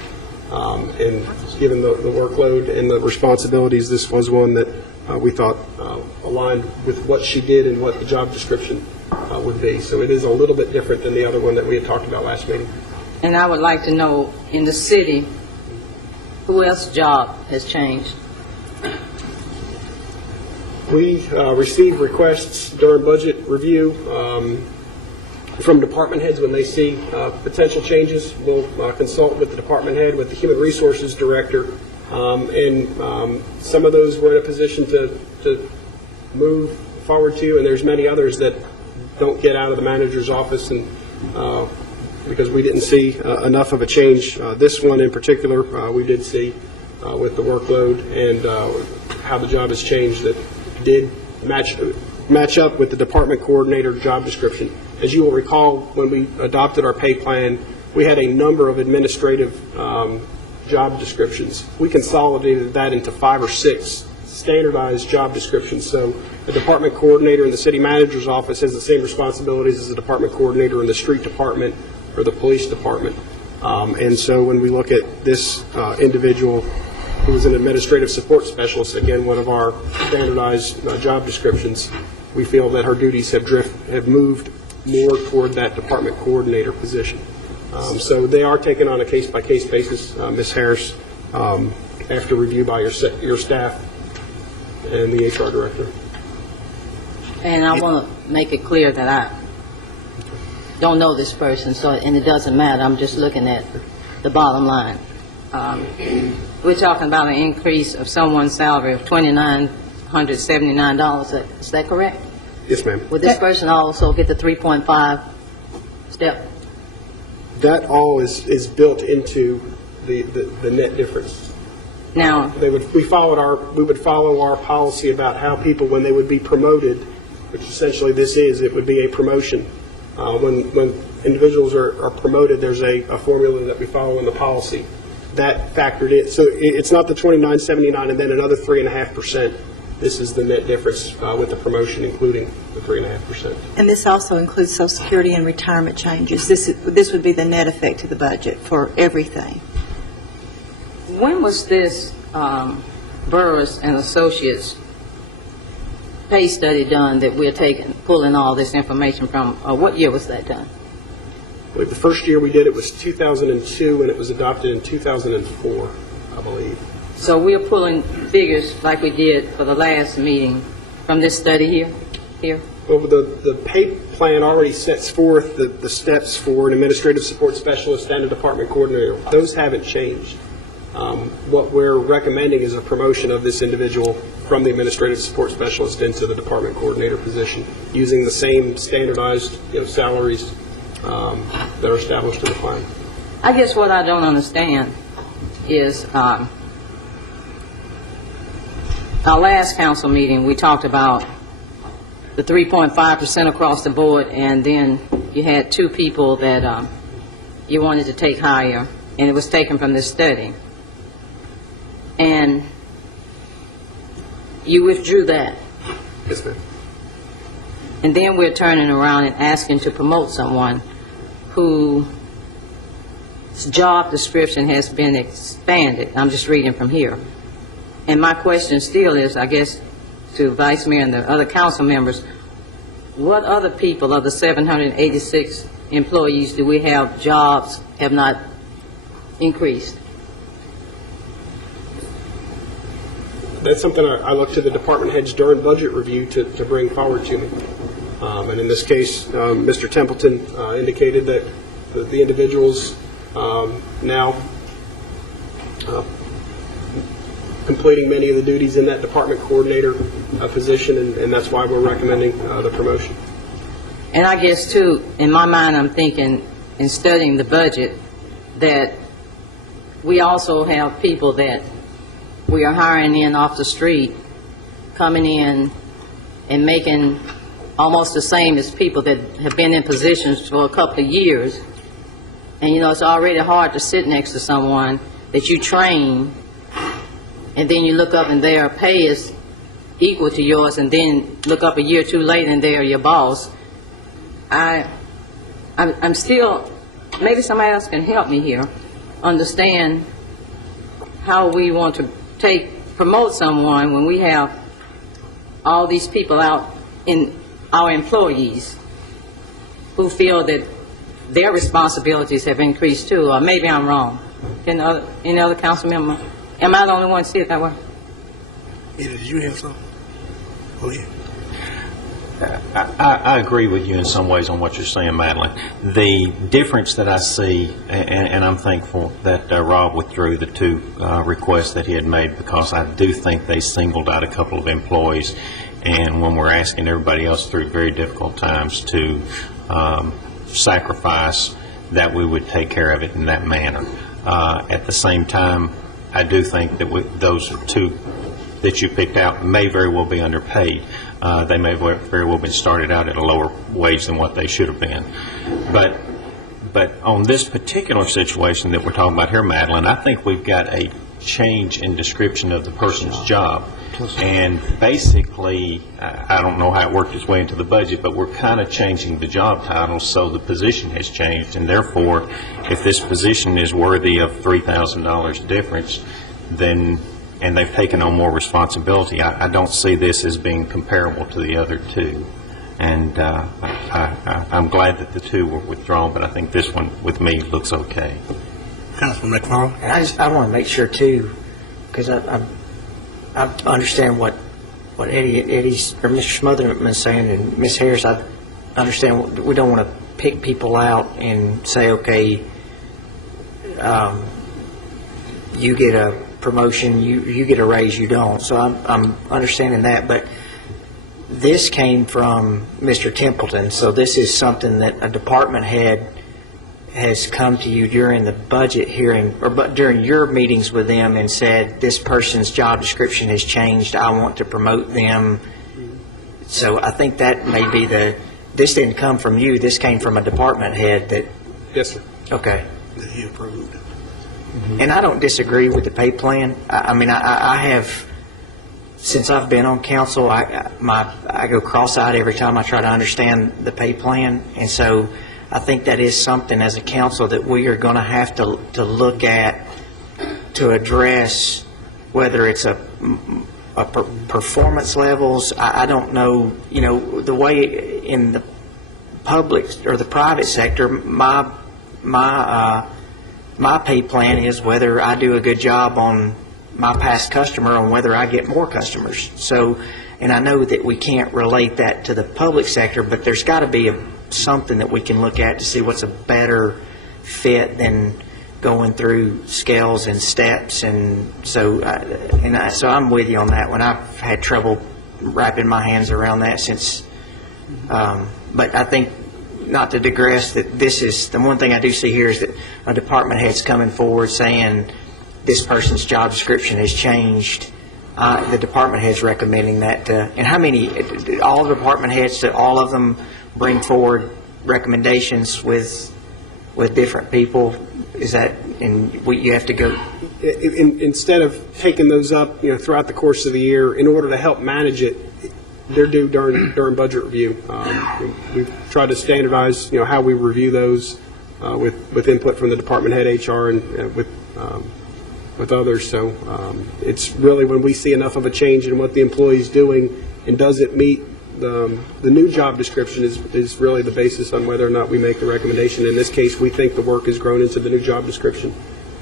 And given the workload and the responsibilities, this was one that we thought aligned with what she did and what the job description would be. So it is a little bit different than the other one that we had talked about last meeting. And I would like to know, in the city, who else's job has changed? We receive requests during budget review from department heads when they see potential changes. We'll consult with the department head, with the human resources director, and some of those we're in a position to move forward to, and there's many others that don't get out of the manager's office, and because we didn't see enough of a change. This one in particular, we did see with the workload and how the job has changed, that did match up with the department coordinator job description. As you will recall, when we adopted our pay plan, we had a number of administrative job descriptions. We consolidated that into 5 or 6 standardized job descriptions. So the department coordinator in the city manager's office has the same responsibilities as the department coordinator in the street department or the police department. And so when we look at this individual who is an administrative support specialist, again, one of our standardized job descriptions, we feel that her duties have moved more toward that department coordinator position. So they are taken on a case-by-case basis, Ms. Harris, after review by your staff and the HR director. And I want to make it clear that I don't know this person, and it doesn't matter. I'm just looking at the bottom line. We're talking about an increase of someone's salary of $2,979. Is that correct? Yes, ma'am. Would this person also get the 3.5 step? That all is built into the net difference. Now, we would follow our policy about how people, when they would be promoted, which essentially this is, it would be a promotion. When individuals are promoted, there's a formula that we follow in the policy that factored in. So it's not the $2,979 and then another 3.5%. This is the net difference with the promotion, including the 3.5%. And this also includes Social Security and retirement changes. This would be the net effect of the budget for everything. when was this Burris and Associates pay study done that we're pulling all this information from? What year was that done? The first year we did it was 2002, and it was adopted in 2004, I believe. So we're pulling figures like we did for the last meeting from this study here? Well, the pay plan already sets forth the steps for an administrative support specialist and a department coordinator. Those haven't changed. What we're recommending is a promotion of this individual from the administrative support specialist into the department coordinator position, using the same standardized salaries that are established in the plan. I guess what I don't understand is our last council meeting, we talked about the 3.5% across the board, and then you had two people that you wanted to take higher, and it was taken from this study. And you withdrew that. Yes, ma'am. And then we're turning around and asking to promote someone whose job description has been expanded. I'm just reading from here. And my question still is, I guess, to Vice Mayor and the other council members, what other people of the 786 employees do we have jobs have not increased? That's something I look to the department heads during budget review to bring forward to me. And in this case, Mr. Templeton indicated that the individual's now completing many of the duties in that department coordinator position, and that's why we're recommending the promotion. And I guess, too, in my mind, I'm thinking, in studying the budget, that we also have people that we are hiring in off the street, coming in and making almost the same as people that have been in positions for a couple of years. And, you know, it's already hard to sit next to someone that you train, and then you look up and their pay is equal to yours, and then look up a year or two later and they're your boss. I'm still, maybe somebody else can help me here, understand how we want to promote someone when we have all these people out in our employees who feel that their responsibilities have increased too, or maybe I'm wrong. Any other council member? Am I the only one to see it that way? Did you have something? Go ahead. I agree with you in some ways on what you're saying, Madeline. The difference that I see, and I'm thankful that Rob withdrew the two requests that he had made, because I do think they singled out a couple of employees, and when we're asking everybody else through very difficult times to sacrifice, that we would take care of it in that manner. At the same time, I do think that those two that you picked out may very well be underpaid. They may very well have been started out at a lower wage than what they should have been. But on this particular situation that we're talking about here, Madeline, I think we've got a change in description of the person's job. And basically, I don't know how it worked its way into the budget, but we're kind of changing the job title, so the position has changed. And therefore, if this position is worthy of $3,000 difference, then, and they've taken on more responsibility, I don't see this as being comparable to the other two. And I'm glad that the two were withdrawn, but I think this one, with me, looks okay. Councilman McFarland? And I want to make sure, too, because I understand what Eddie's, or Mr. Smotherman's saying, and Ms. Harris, I understand we don't want to pick people out and say, okay, you get a promotion, you get a raise, you don't. So I'm understanding that, but this came from Mr. Templeton, so this is something that a department head has come to you during the budget hearing, or during your meetings with them, and said, this person's job description has changed, I want to promote them. So I think that may be this didn't come from you, this came from a department head that... Yes, sir. Okay. That he approved. And I don't disagree with the pay plan. I mean, I have, since I've been on council, I go cross-eyed every time I try to understand the pay plan, and so I think that is something as a council that we are going to have to look at to address, whether it's a performance levels. I don't know, you know, the way in the public or the private sector, my pay plan is whether I do a good job on my past customer, on whether I get more customers. So, and I know that we can't relate that to the public sector, but there's got to be something that we can look at to see what's a better fit than going through scales and steps. And so, so I'm with you on that one. I've had trouble wrapping my hands around that since, but I think, not to digress, that this is, the one thing I do see here is that a department head's coming forward saying this person's job description has changed. The department head's recommending that. And how many, all the department heads, to all of them bring forward recommendations with different people? Is that, and you have to go? Instead of taking those up, you know, throughout the course of the year, in order to help manage it, they're due during budget review. We've tried to standardize, you know, how we review those with input from the department head, HR, and with others. So it's really when we see enough of a change in what the employee's doing and doesn't meet the new job description is really the basis on whether or not we make the recommendation. In this case, we think the work has grown into the new job description,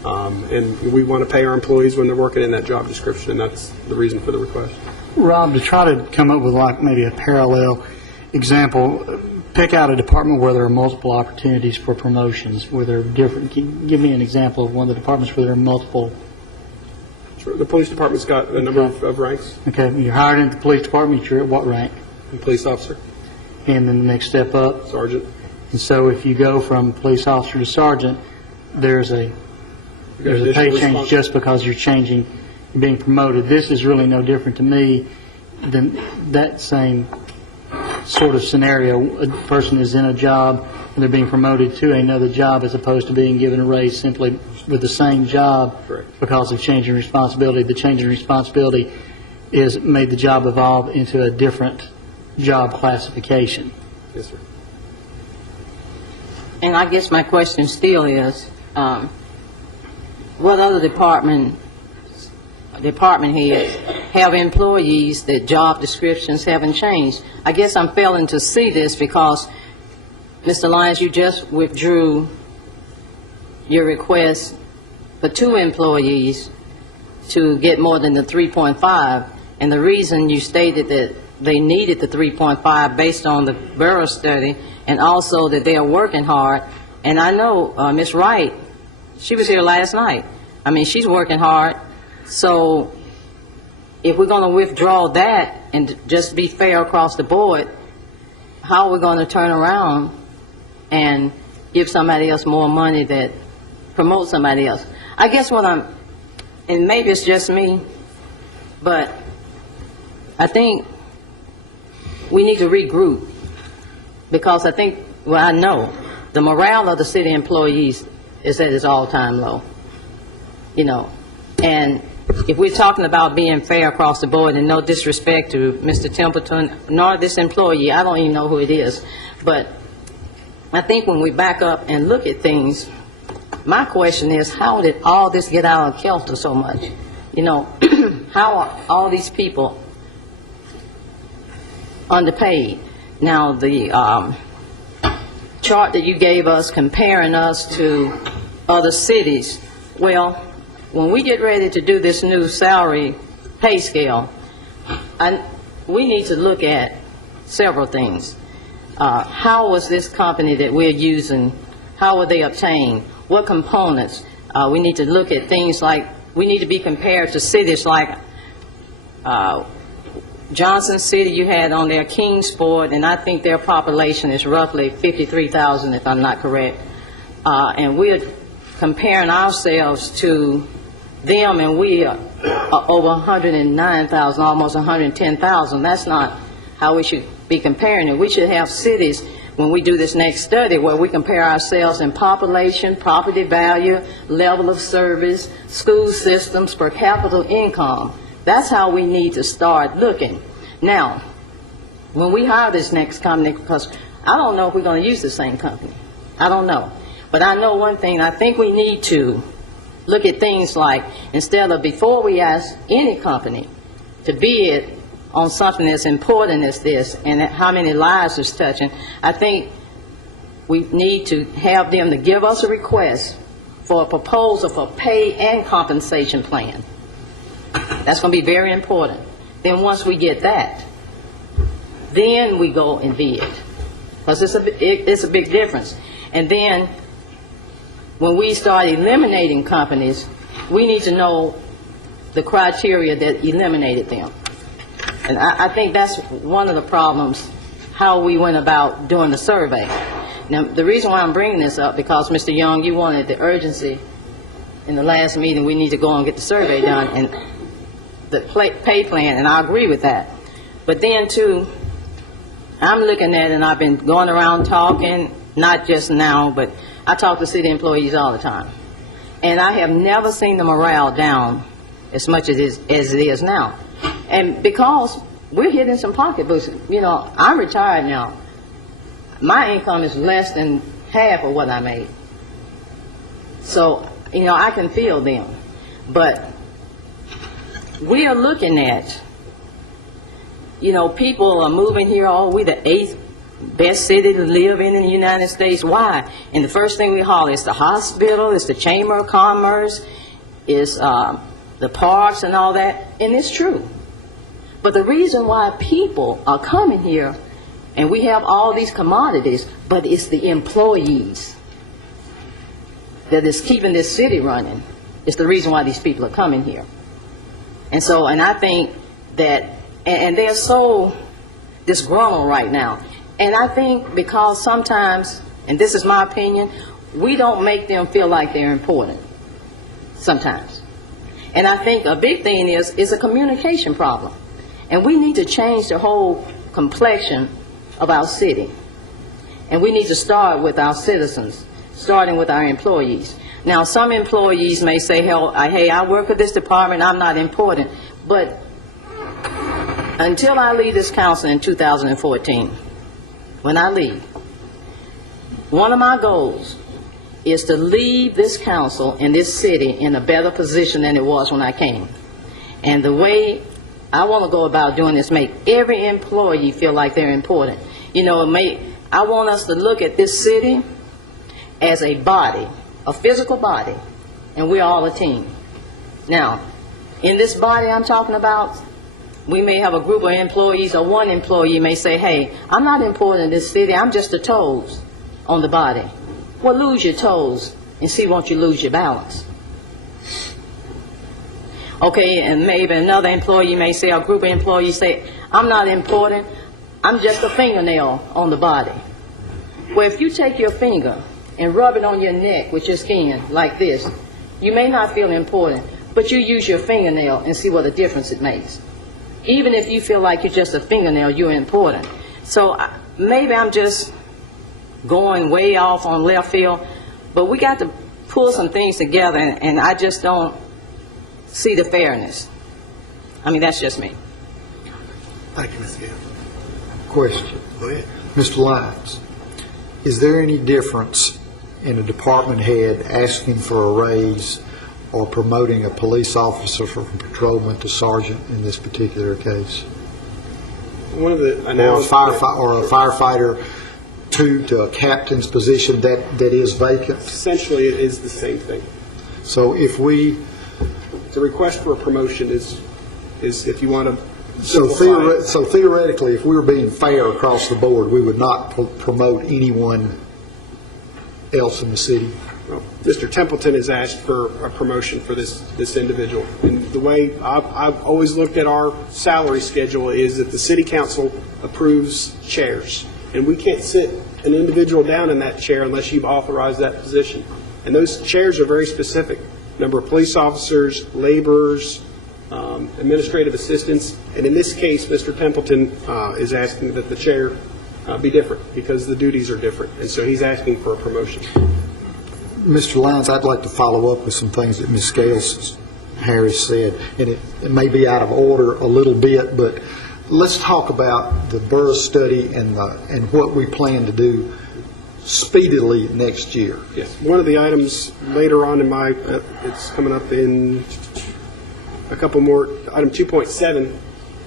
and we want to pay our employees when they're working in that job description, and that's the reason for the request. Rob, to try to come up with like maybe a parallel, example, pick out a department where there are multiple opportunities for promotions, where there are different, give me an example of one of the departments where there are multiple. Sure. The police department's got a number of ranks. Okay, you're hired into the police department, you're at what rank? Police officer. And then the next step up? Sergeant. And so if you go from police officer to sergeant, there's a pay change just because you're changing, you're being promoted. This is really no different to me than that same sort of scenario. A person is in a job and they're being promoted to another job as opposed to being given a raise simply with the same job. Correct. Because of changing responsibility. The change in responsibility is made the job evolve into a different job classification. Yes, sir. And I guess my question still is, what other department heads have employees that job descriptions haven't changed? I guess I'm failing to see this because, Mr. Lyons, you just withdrew your request for 2 employees to get more than the 3.5, and the reason you stated that they needed the 3.5 based on the Borough study, and also that they are working hard. And I know Ms. Wright, she was here last night. I mean, she's working hard. So if we're going to withdraw that and just be fair across the board, how are we going to turn around and give somebody else more money that promotes somebody else? I guess what and maybe it's just me, but I think we need to regroup, because I think, well, I know the morale of the city employees is at its all-time low, you know, and if we're talking about being fair across the board, and no disrespect to Mr. Templeton, nor this employee, I don't even know who it is, but I think when we back up and look at things, my question is, how did all this get out of kilter so much? You know, how are all these people underpaid? Now, the chart that you gave us comparing us to other cities, well, when we get ready to do this new salary pay scale, we need to look at several things. How was this company that we're using, how were they obtained? What components? We need to look at things like, we need to be compared to cities like Johnson City, you had on there Kingsport, and I think their population is roughly 53,000, if I'm not correct. And we're comparing ourselves to them, and we are over 109,000, almost 110,000. That's not how we should be comparing it. We should have cities, when we do this next study, where we compare ourselves in population, property value, level of service, school systems, per capita income. That's how we need to start looking. Now, when we hire this next company, because I don't know if we're going to use the same company. I don't know. But I know one thing, I think we need to look at things like, instead of before we ask any company to bid on something as important as this and how many lives it's touching, I think we need to have them to give us a request for a proposal for pay and compensation plan. That's going to be very important. Then once we get that, then we go and bid, because it's a big difference. And then when we start eliminating companies, we need to know the criteria that eliminated them. And I think that's one of the problems, how we went about doing the survey. Now, the reason why I'm bringing this up, because Mr. Young, you wanted the urgency in the last meeting, we need to go and get the survey done and the pay plan, and I agree with that. But then, too, I'm looking at it, and I've been going around talking, not just now, but I talk to city employees all the time. And I have never seen the morale down as much as it is now. And because we're hitting some pocketbooks, you know, I'm retired now. My income is less than half of what I made. So, you know, I can feel them. But we are looking at, you know, people are moving here, oh, we're the 8th best city to live in the United States. Why? And the first thing we holler is the hospital, it's the Chamber of Commerce, it's the parks and all that, and it's true. But the reason why people are coming here And we have all these commodities, but it's the employees that is keeping this city running. It's the reason why these people are coming here. And so, and I think that, and they're so disgruntled right now. And I think because sometimes, and this is my opinion, we don't make them feel like they're important sometimes. And I think a big thing is a communication problem. And we need to change the whole complexion of our city. And we need to start with our citizens, starting with our employees. Now, some employees may say, hey, I work at this department, I'm not important. But until I leave this council in 2014, when I leave, one of my goals is to leave this council and this city in a better position than it was when I came. And the way I want to go about doing this, make every employee feel like they're important. You know, I want us to look at this city as a body, a physical body, and we're all a team. Now, in this body I'm talking about, we may have a group of employees, or one employee may say, hey, I'm not important in this city, I'm just the toes on the body. Well, lose your toes and see, won't you lose your balance? Okay, and maybe another employee may say, a group of employees say, I'm not important, I'm just a fingernail on the body. Well, if you take your finger and rub it on your neck with your skin like this, you may not feel important, but you use your fingernail and see what a difference it makes. Even if you feel like you're just a fingernail, you're important. So maybe I'm just going way off on left field, but we got to pull some things together, and I just don't see the fairness. I mean, that's just me. Thank you, Ms. Gill. Question. Go ahead. Mr. Lyons, is there any difference in a department head asking for a raise or promoting a police officer from patrolman to sergeant in this particular case? One of the or a firefighter to a captain's position that is vacant? Essentially, it is the same thing. So if we... The request for a promotion is if you want to... So theoretically, if we were being fair across the board, we would not promote anyone else in the city? Well, Mr. Templeton has asked for a promotion for this individual. And the way I've always looked at our salary schedule is that the city council approves chairs. And we can't sit an individual down in that chair unless you've authorized that position. And those chairs are very specific. Number of police officers, laborers, administrative assistants. And in this case, Mr. Templeton is asking that the chair be different because the duties are different. And so he's asking for a promotion. Mr. Lyons, I'd like to follow up with some things that Ms. Scales Harris said. And it may be out of order a little bit, but let's talk about the Burris study and what we plan to do speedily next year. Yes. One of the items later on in my, it's coming up in a couple more, item 2.7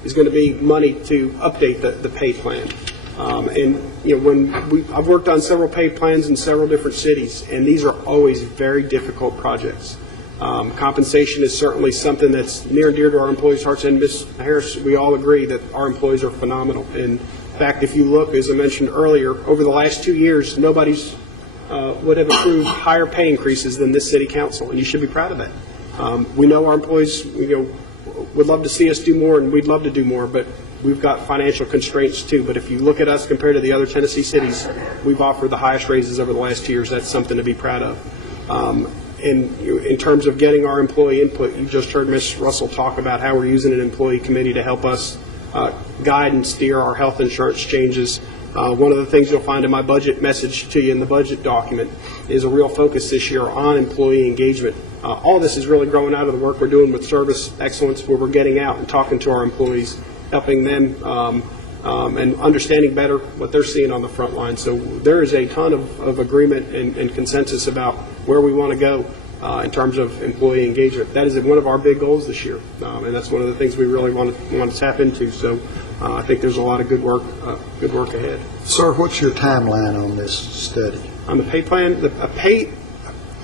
is going to be money to update the pay plan. And you know, I've worked on several pay plans in several different cities, and these are always very difficult projects. Compensation is certainly something that's near and dear to our employees' hearts, and Ms. Harris, we all agree that our employees are phenomenal. In fact, if you look, as I mentioned earlier, over the last 2 years, nobody's would have approved higher pay increases than this city council, and you should be proud of that. We know our employees, would love to see us do more, and we'd love to do more, but we've got financial constraints too. But if you look at us compared to the other Tennessee cities, we've offered the highest raises over the last 2 years. That's something to be proud of. In terms of getting our employee input, you just heard Ms. Russell talk about how we're using an employee committee to help us guide and steer our health insurance changes. One of the things you'll find in my budget message to you in the budget document is a real focus this year on employee engagement. All this is really growing out of the work we're doing with service excellence, where we're getting out and talking to our employees, helping them and understanding better what they're seeing on the front line. So there is a ton of agreement and consensus about where we want to go in terms of employee engagement. That is one of our big goals this year, and that's one of the things we really want to tap into. So I think there's a lot of good work ahead. Sir, what's your timeline on this study? On the pay plan, a pay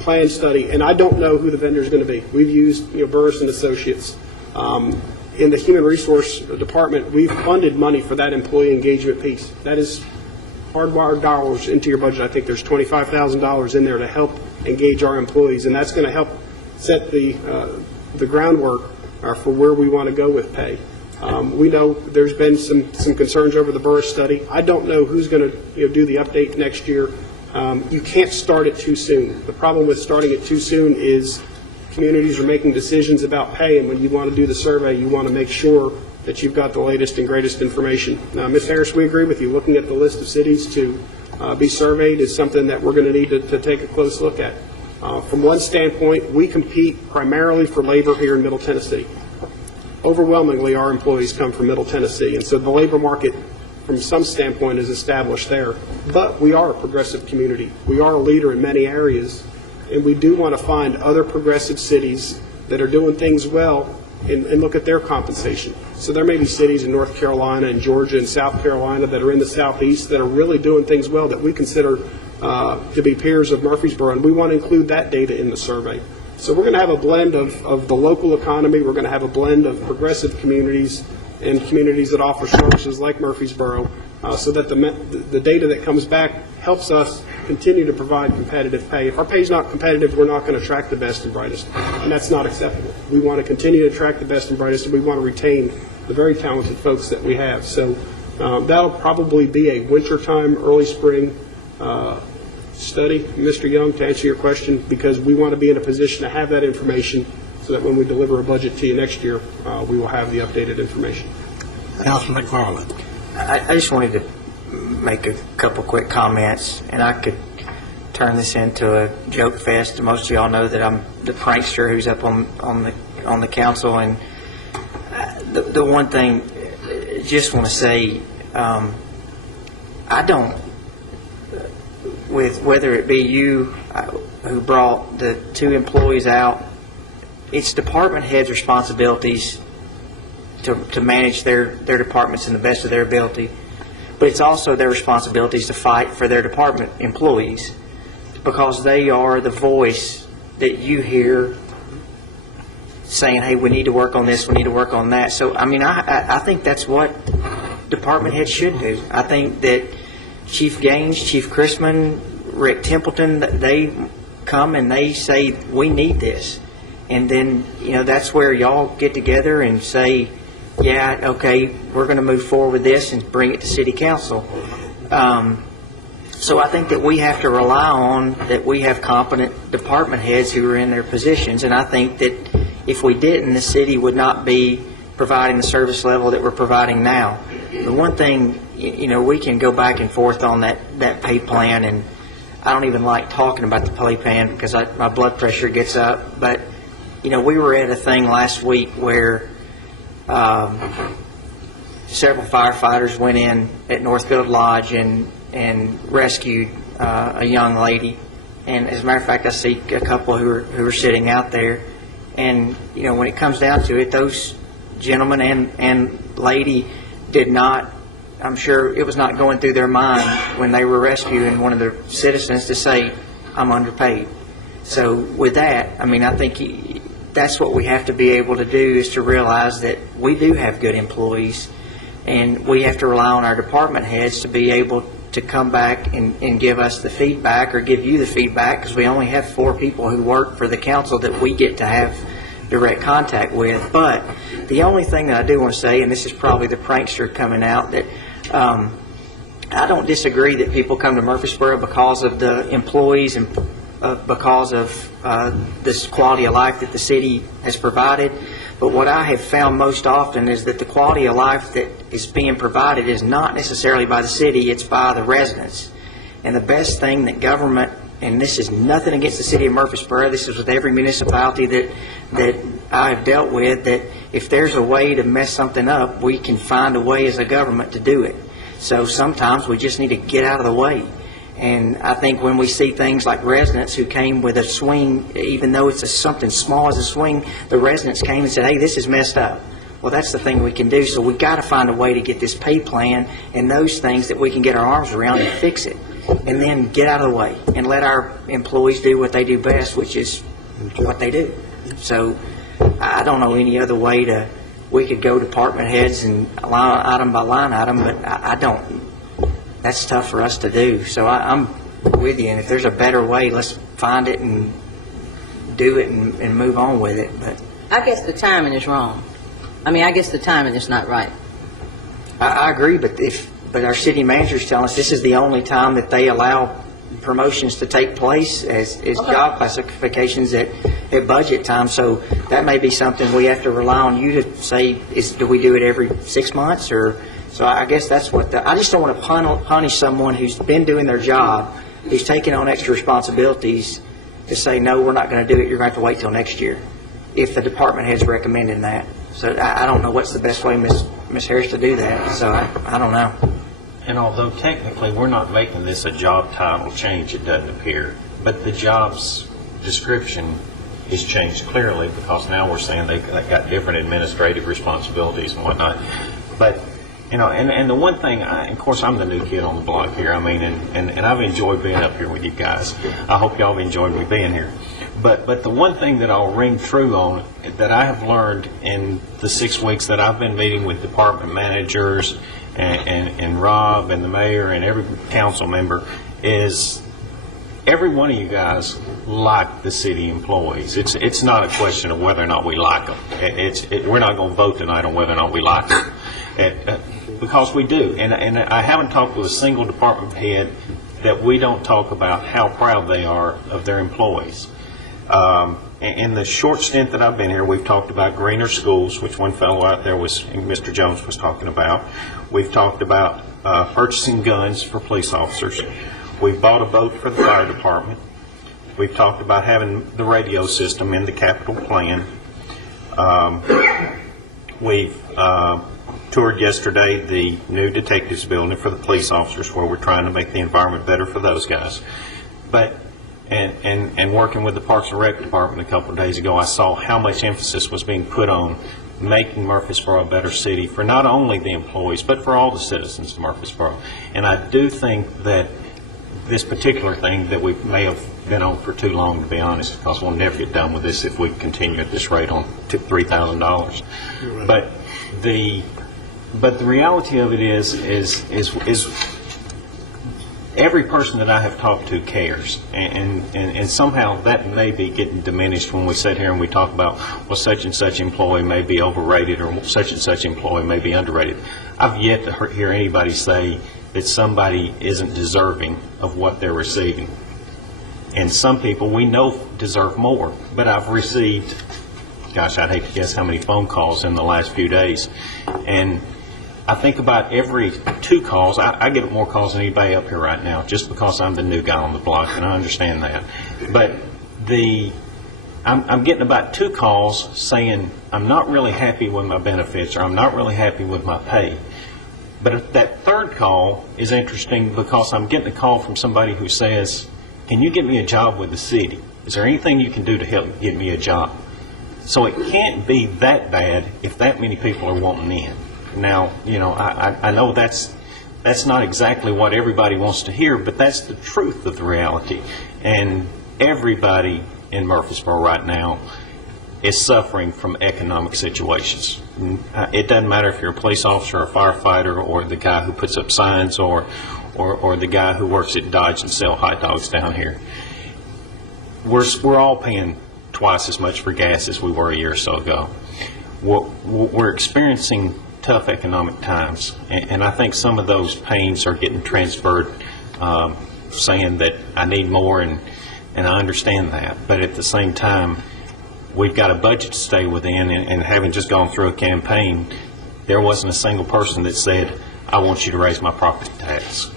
plan study, and I don't know who the vendor is going to be. We've used Burris and Associates. in the Human Resource Department, we've funded money for that employee engagement piece. That is hardwired dollars into your budget. I think there's $25,000 in there to help engage our employees, and that's going to help set the groundwork for where we want to go with pay. We know there's been some concerns over the Burris study. I don't know who's going to do the update next year. You can't start it too soon. The problem with starting it too soon is communities are making decisions about pay, and when you want to do the survey, you want to make sure that you've got the latest and greatest information. Ms. Harris, we agree with you. Looking at the list of cities to be surveyed is something that we're going to need to take a close look at. From one standpoint, we compete primarily for labor here in Middle Tennessee. Overwhelmingly, our employees come from Middle Tennessee, and so the labor market, from some standpoint, is established there. But we are a progressive community. We are a leader in many areas, and we do want to find other progressive cities that are doing things well and look at their compensation. So there may be cities in North Carolina and Georgia and South Carolina that are in the Southeast that are really doing things well that we consider to be peers of Murfreesboro, and we want to include that data in the survey. So we're going to have a blend of the local economy. We're going to have a blend of progressive communities and communities that offer services like Murfreesboro, so that the data that comes back helps us continue to provide competitive pay. If our pay is not competitive, we're not going to attract the best and brightest, and that's not acceptable. We want to continue to attract the best and brightest, and we want to retain the very talented folks that we have. So that'll probably be a wintertime, early spring study, Mr. Young, to answer your question, because we want to be in a position to have that information so that when we deliver a budget to you next year, we will have the updated information. Councilman McFarland. I just wanted to make a couple quick comments, and I could turn this into a joke fest. Most of y'all know that I'm the prankster who's up on the council, and the one thing I just want to say, I don't, with whether it be you who brought the two employees out, it's department heads' responsibilities to manage their departments in the best of their ability, but it's also their responsibilities to fight for their department employees, because they are the voice that you hear saying, hey, we need to work on this, we need to work on that. So, I mean, I think that's what department heads should do. I think that Chief Gaines, Chief Chrisman, Rick Templeton, they come and they say, we need this. And then, that's where y'all get together and say, yeah, okay, we're going to move forward with this and bring it to City Council. So I think that we have to rely on that we have competent department heads who are in their positions. And I think that if we didn't, the city would not be providing the service level that we're providing now. The one thing, we can go back and forth on that pay plan, and I don't even like talking about the pay plan because my blood pressure gets up. But, we were at a thing last week where several firefighters went in at Northfield Lodge and rescued a young lady. And as a matter of fact, I see a couple who are sitting out there. And, when it comes down to it, those gentlemen and lady did not, I'm sure it was not going through their mind when they were rescuing one of the citizens to say, I'm underpaid. So with that, I think that's what we have to be able to do, is to realize that we do have good employees, and we have to rely on our department heads to be able to come back and give us the feedback, or give you the feedback, because we only have 4 people who work for the council that we get to have direct contact with. But the only thing that I do want to say, and this is probably the prankster coming out, that I don't disagree that people come to Murfreesboro because of the employees and because of this quality of life that the city has provided. But what I have found most often is that the quality of life that is being provided is not necessarily by the city, it's by the residents. And the best thing that government, and this is nothing against the city of Murfreesboro, this is with every municipality that I've dealt with, that if there's a way to mess something up, we can find a way as a government to do it. So sometimes we just need to get out of the way. And I think when we see things like residents who came with a swing, even though it's something small as a swing, the residents came and said, hey, this is messed up. Well, that's the thing we can do. So we've got to find a way to get this pay plan and those things that we can get our arms around and fix it. And then get out of the way and let our employees do what they do best, which is what they do. So I don't know any other way to we could go department heads and line item by line item, but I don't, that's tough for us to do. So I'm with you, and if there's a better way, let's find it and do it and move on with it. But I guess the timing is wrong. I mean, I guess the timing is not right. I agree, but our city manager's telling us this is the only time that they allow promotions to take place as job classifications at budget time. So that may be something we have to rely on you to say, do we do it every 6 months? Or so I guess that's what I just don't want to punish someone who's been doing their job, who's taking on extra responsibilities, to say, no, we're not going to do it, you're going to have to wait till next year, if the department head's recommending that. So I don't know what's the best way, Ms. Harris, to do that. So I don't know. And although technically we're not making this a job title change, it doesn't appear, but the job's description is changed clearly, because now we're saying they've got different administrative responsibilities and whatnot. But, you know, and the one thing, of course, I'm the new kid on the block here. I mean, and I've enjoyed being up here with you guys. I hope y'all have enjoyed me being here. But the one thing that I'll ring true on, that I have learned in the 6 weeks that I've been meeting with department managers and Rob and the mayor and every council member, is every one of you guys like the city employees. It's not a question of whether or not we like them. We're not going to vote tonight on whether or not we like them, because we do. And I haven't talked with a single department head that we don't talk about how proud they are of their employees. In the short stint that I've been here, we've talked about greener schools, which one fellow out there Mr. Jones was talking about. We've talked about purchasing guns for police officers. We've bought a boat for the fire department. We've talked about having the radio system in the capital plan. We've toured yesterday the new detectives building for the police officers, where we're trying to make the environment better for those guys. But and working with the Parks and Rec department a couple of days ago, I saw how much emphasis was being put on making Murfreesboro a better city for not only the employees, but for all the citizens of Murfreesboro. And I do think that this particular thing that we may have been on for too long, to be honest, because we'll never get done with this if we continue at this rate on $3,000. Right. But the reality of it is every person that I have talked to cares, and somehow that may be getting diminished when we sit here and we talk about, well, such and such employee may be overrated or such and such employee may be underrated. I've yet to hear anybody say that somebody isn't deserving of what they're receiving. And some people we know deserve more, but I've received, gosh, I'd hate to guess how many phone calls in the last few days. And I think about every 2 calls, I get more calls than anybody up here right now, just because I'm the new guy on the block, and I understand that. But I'm getting about 2 calls saying I'm not really happy with my benefits, or I'm not really happy with my pay. But that 3rd call is interesting, because I'm getting a call from somebody who says, can you get me a job with the city? Is there anything you can do to help get me a job? So it can't be that bad if that many people are wanting in. Now, you know, I know that's not exactly what everybody wants to hear, but that's the truth of the reality. And everybody in Murfreesboro right now is suffering from economic situations. It doesn't matter if you're a police officer or a firefighter, or the guy who puts up signs, or the guy who works at Dodge and sell hot dogs down here. We're all paying twice as much for gas as we were a year or so ago. We're experiencing tough economic times, and I think some of those pains are getting transferred, saying that I need more, and I understand that. But at the same time, we've got a budget to stay within, and having just gone through a campaign, there wasn't a single person that said, I want you to raise my property tax.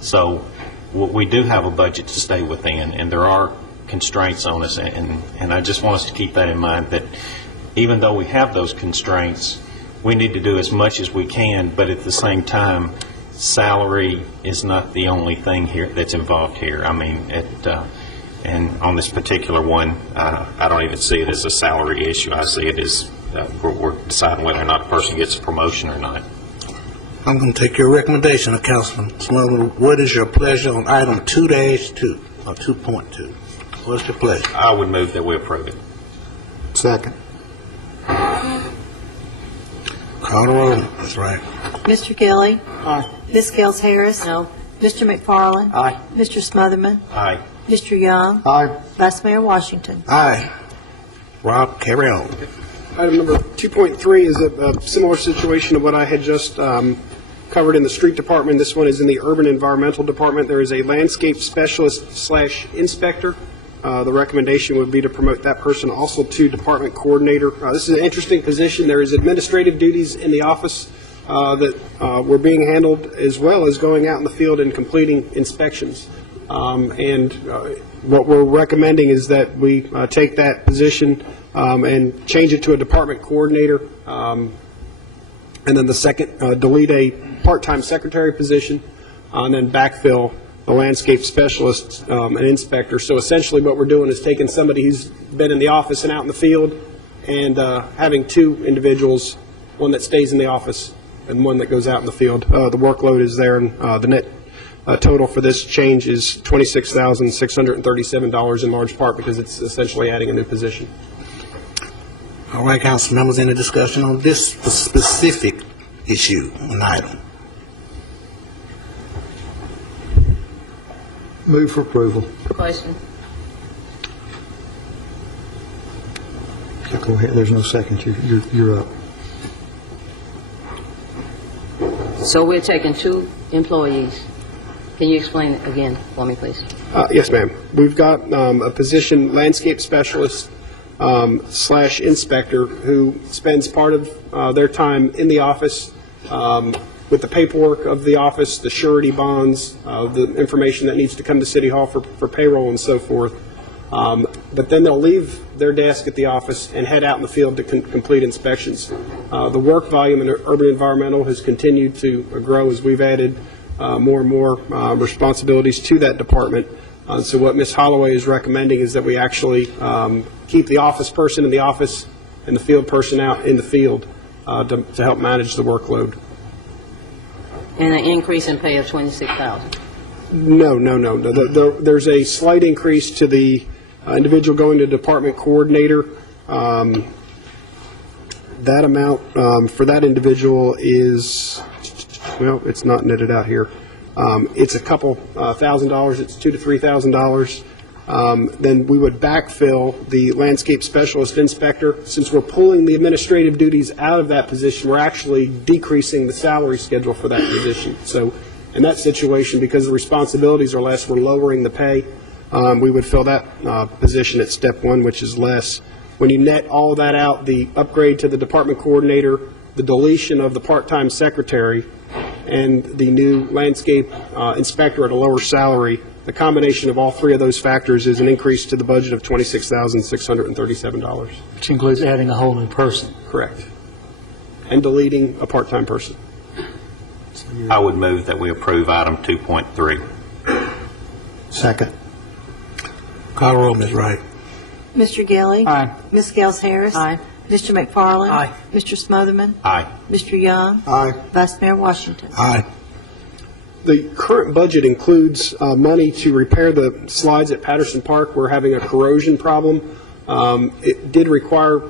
So we do have a budget to stay within, and there are constraints on us, and I just want us to keep that in mind, that even though we have those constraints, we need to do as much as we can, but at the same time, salary is not the only thing here that's involved here. I mean, and on this particular one, I don't even see it as a salary issue. I see it as we're deciding whether or not a person gets a promotion or not. I'm going to take your recommendation, Councilman Smotherman. What is your pleasure on item 2-2 or 2.2? What's your pleasure? I would move that we approve it. Second. Call the roll, Ms. Wright. Mr. Gilly. Aye. Ms. Gels Harris. No. Mr. McFarland. Aye. Mr. Smotherman. Aye. Mr. Young. Aye. Vice Mayor Washington. Aye. Rob, carry on. Item number 2.3 is a similar situation to what I had just covered in the street department. This one is in the urban environmental department. There is a landscape specialist/inspector. The recommendation would be to promote that person also to department coordinator. This is an interesting position. There is administrative duties in the office that were being handled, as well as going out in the field and completing inspections. What we're recommending is that we take that position and change it to a department coordinator, and then the second, delete a part-time secretary position, and then backfill the landscape specialist and inspector. So essentially what we're doing is taking somebody who's been in the office and out in the field and having two individuals, one that stays in the office and one that goes out in the field. The workload is there, and the net total for this change is $26,637 in large part because it's essentially adding a new position. All right, council members, any discussion on this specific issue, an item? Move for approval. Question. Go ahead, there's no second, you're up. So we're taking two employees. Can you explain it again for me, please? Yes, ma'am. We've got a position, landscape specialist / inspector, who spends part of their time in the office with the paperwork of the office, the surety bonds, the information that needs to come to City Hall for payroll and so forth. But then they'll leave their desk at the office and head out in the field to complete inspections. The work volume in urban environmental has continued to grow as we've added more and more responsibilities to that department. So what Ms. Holloway is recommending is that we actually keep the office person in the office and the field person out in the field to help manage the workload. And an increase in pay of $26,000. No. There's a slight increase to the individual going to department coordinator. That amount for that individual is, well, it's not netted out here. It's a couple $1,000. It's $2,000 to $3,000. Then we would backfill the landscape specialist inspector. Since we're pulling the administrative duties out of that position, we're actually decreasing the salary schedule for that position. So in that situation, because the responsibilities are less, we're lowering the pay. We would fill that position at step one, which is less. When you net all that out, the upgrade to the department coordinator, the deletion of the part-time secretary, and the new landscape inspector at a lower salary, the combination of all three of those factors is an increase to the budget of $26,637. Which includes adding a whole new person. Correct. And deleting a part-time person. I would move that we approve item 2.3. Second. Call the roll, Ms. Wright. Mr. Gilly. Aye. Ms. Gels Harris. Aye. Mr. McFarland. Aye. Mr. Smotherman. Aye. Mr. Young. Aye. Vice Mayor Washington. Aye. The current budget includes money to repair the slides at Patterson Park. We're having a corrosion problem. It did require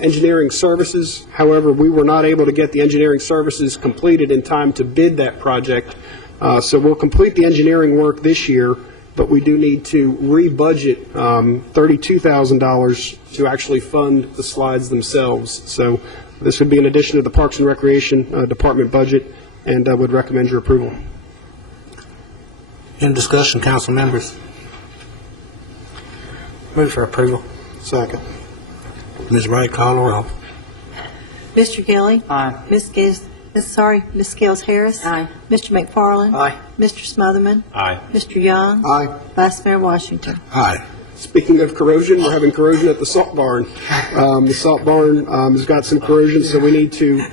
engineering services. However, we were not able to get the engineering services completed in time to bid that project. So we'll complete the engineering work this year, but we do need to re-budget $32,000 to actually fund the slides themselves. So this would be in addition to the Parks and Recreation Department budget, and I would recommend your approval. In discussion, council members. Move for approval. Second. Ms. Wright, call the roll. Mr. Gilly. Aye. Ms. Gels Harris. Aye. Mr. McFarland. Aye. Mr. Smotherman. Aye. Mr. Young. Aye. Vice Mayor Washington. Aye. Speaking of corrosion, we're having corrosion at the salt barn. The salt barn has got some corrosion, so we need to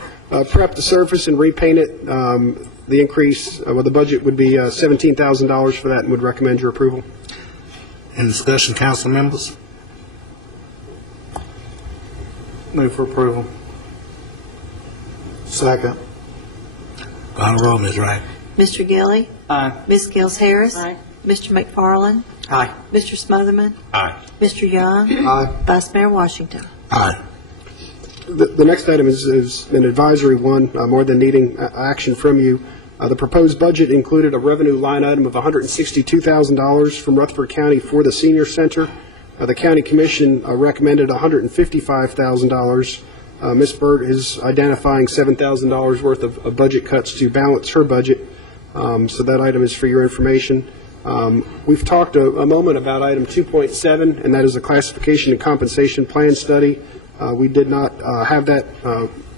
prep the surface and repaint it. The increase, the budget would be $17,000 for that, and would recommend your approval. In discussion, council members. Move for approval. Second. Call the roll, Ms. Wright. Mr. Gilly. Aye. Ms. Gels Harris. Aye. Mr. McFarland. Aye. Mr. Smotherman. Aye. Mr. Young. Aye. Vice Mayor Washington. Aye. The next item is an advisory one, more than needing action from you. The proposed budget included a revenue line item of $162,000 from Rutherford County for the senior center. The county commission recommended $155,000. Ms. Burt is identifying $7,000 worth of budget cuts to balance her budget. So that item is for your information. We've talked a moment about item 2.7, and that is a classification and compensation plan study. We did not have that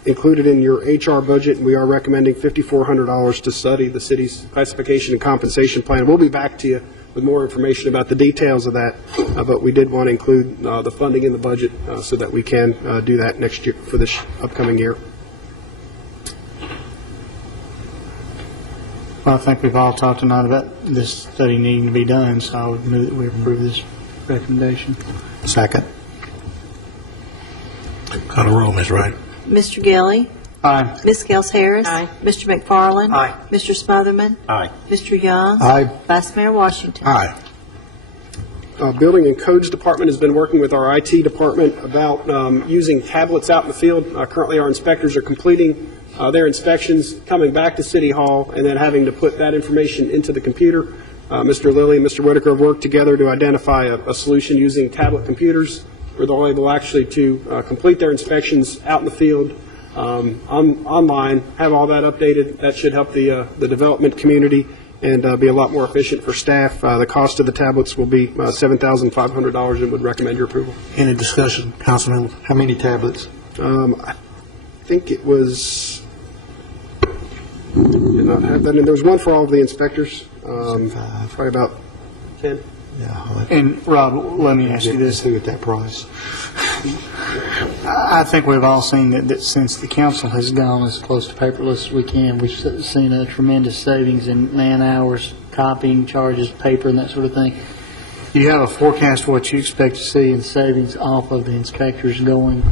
included in your HR budget, and we are recommending $5,400 to study the city's classification and compensation plan. We'll be back to you with more information about the details of that, but we did want to include the funding in the budget so that we can do that next year for this upcoming year. Well, I think we've all talked tonight about this study needing to be done, so I would move that we approve this recommendation. Second. Call the roll, Ms. Wright. Mr. Gilly. Aye. Ms. Gels Harris. Aye. Mr. McFarland. Aye. Mr. Smotherman. Aye. Mr. Young. Aye. Vice Mayor Washington. Aye. Building and Codes Department has been working with our IT department about using tablets out in the field. Currently, our inspectors are completing their inspections, coming back to City Hall, and then having to put that information into the computer. Mr. Lilly and Mr. Whitaker have worked together to identify a solution using tablet computers where they're able actually to complete their inspections out in the field online, have all that updated. That should help the development community and be a lot more efficient for staff. The cost of the tablets will be $7,500 and would recommend your approval. Any discussion, Councilman? How many tablets? I think it was, did not have that, and there was one for all of the inspectors, probably about 10. Yeah. And Rob, let me ask you this. Who at that price? I think we've all seen that since the council has gone as close to paperless as we can, we've seen a tremendous savings in man hours, copying charges, paper, and that sort of thing. Do you have a forecast for what you expect to see in savings off of the inspectors going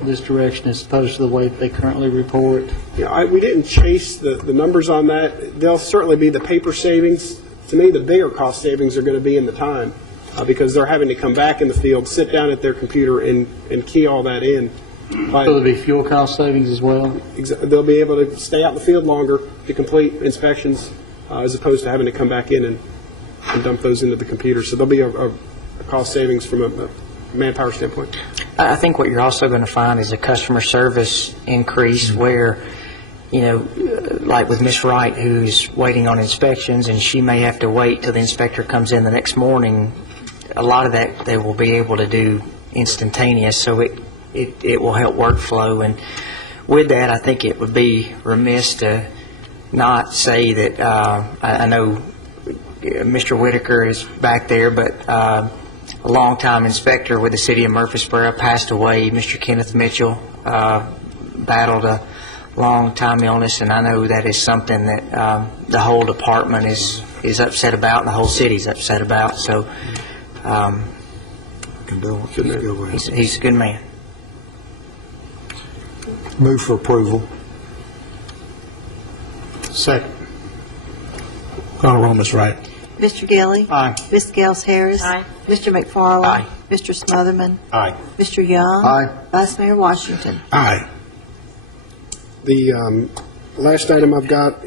this direction as opposed to the way that they currently report? Yeah, we didn't chase the numbers on that. There'll certainly be the paper savings. To me, the bigger cost savings are going to be in the time because they're having to come back in the field, sit down at their computer, and key all that in. So there'll be fuel cost savings as well? They'll be able to stay out in the field longer to complete inspections as opposed to having to come back in and dump those into the computer. So there'll be a cost savings from a manpower standpoint. I think what you're also going to find is a customer service increase where, you know, like with Ms. Wright, who's waiting on inspections, and she may have to wait till the inspector comes in the next morning. A lot of that they will be able to do instantaneous, so it will help workflow. And with that, I think it would be remiss to not say that I know Mr. Whitaker is back there, but a longtime inspector with the city of Murfreesboro passed away. Mr. Kenneth Mitchell battled a long-time illness, and I know that is something that the whole department is upset about, and the whole city's upset about. So he's a good man. Move for approval. Second. Call the roll, Ms. Wright. Mr. Gilly. Aye. Ms. Gels Harris. Aye. Mr. McFarland. Aye. Mr. Smotherman. Aye. Mr. Young. Aye. Vice Mayor Washington. Aye. The last item I've got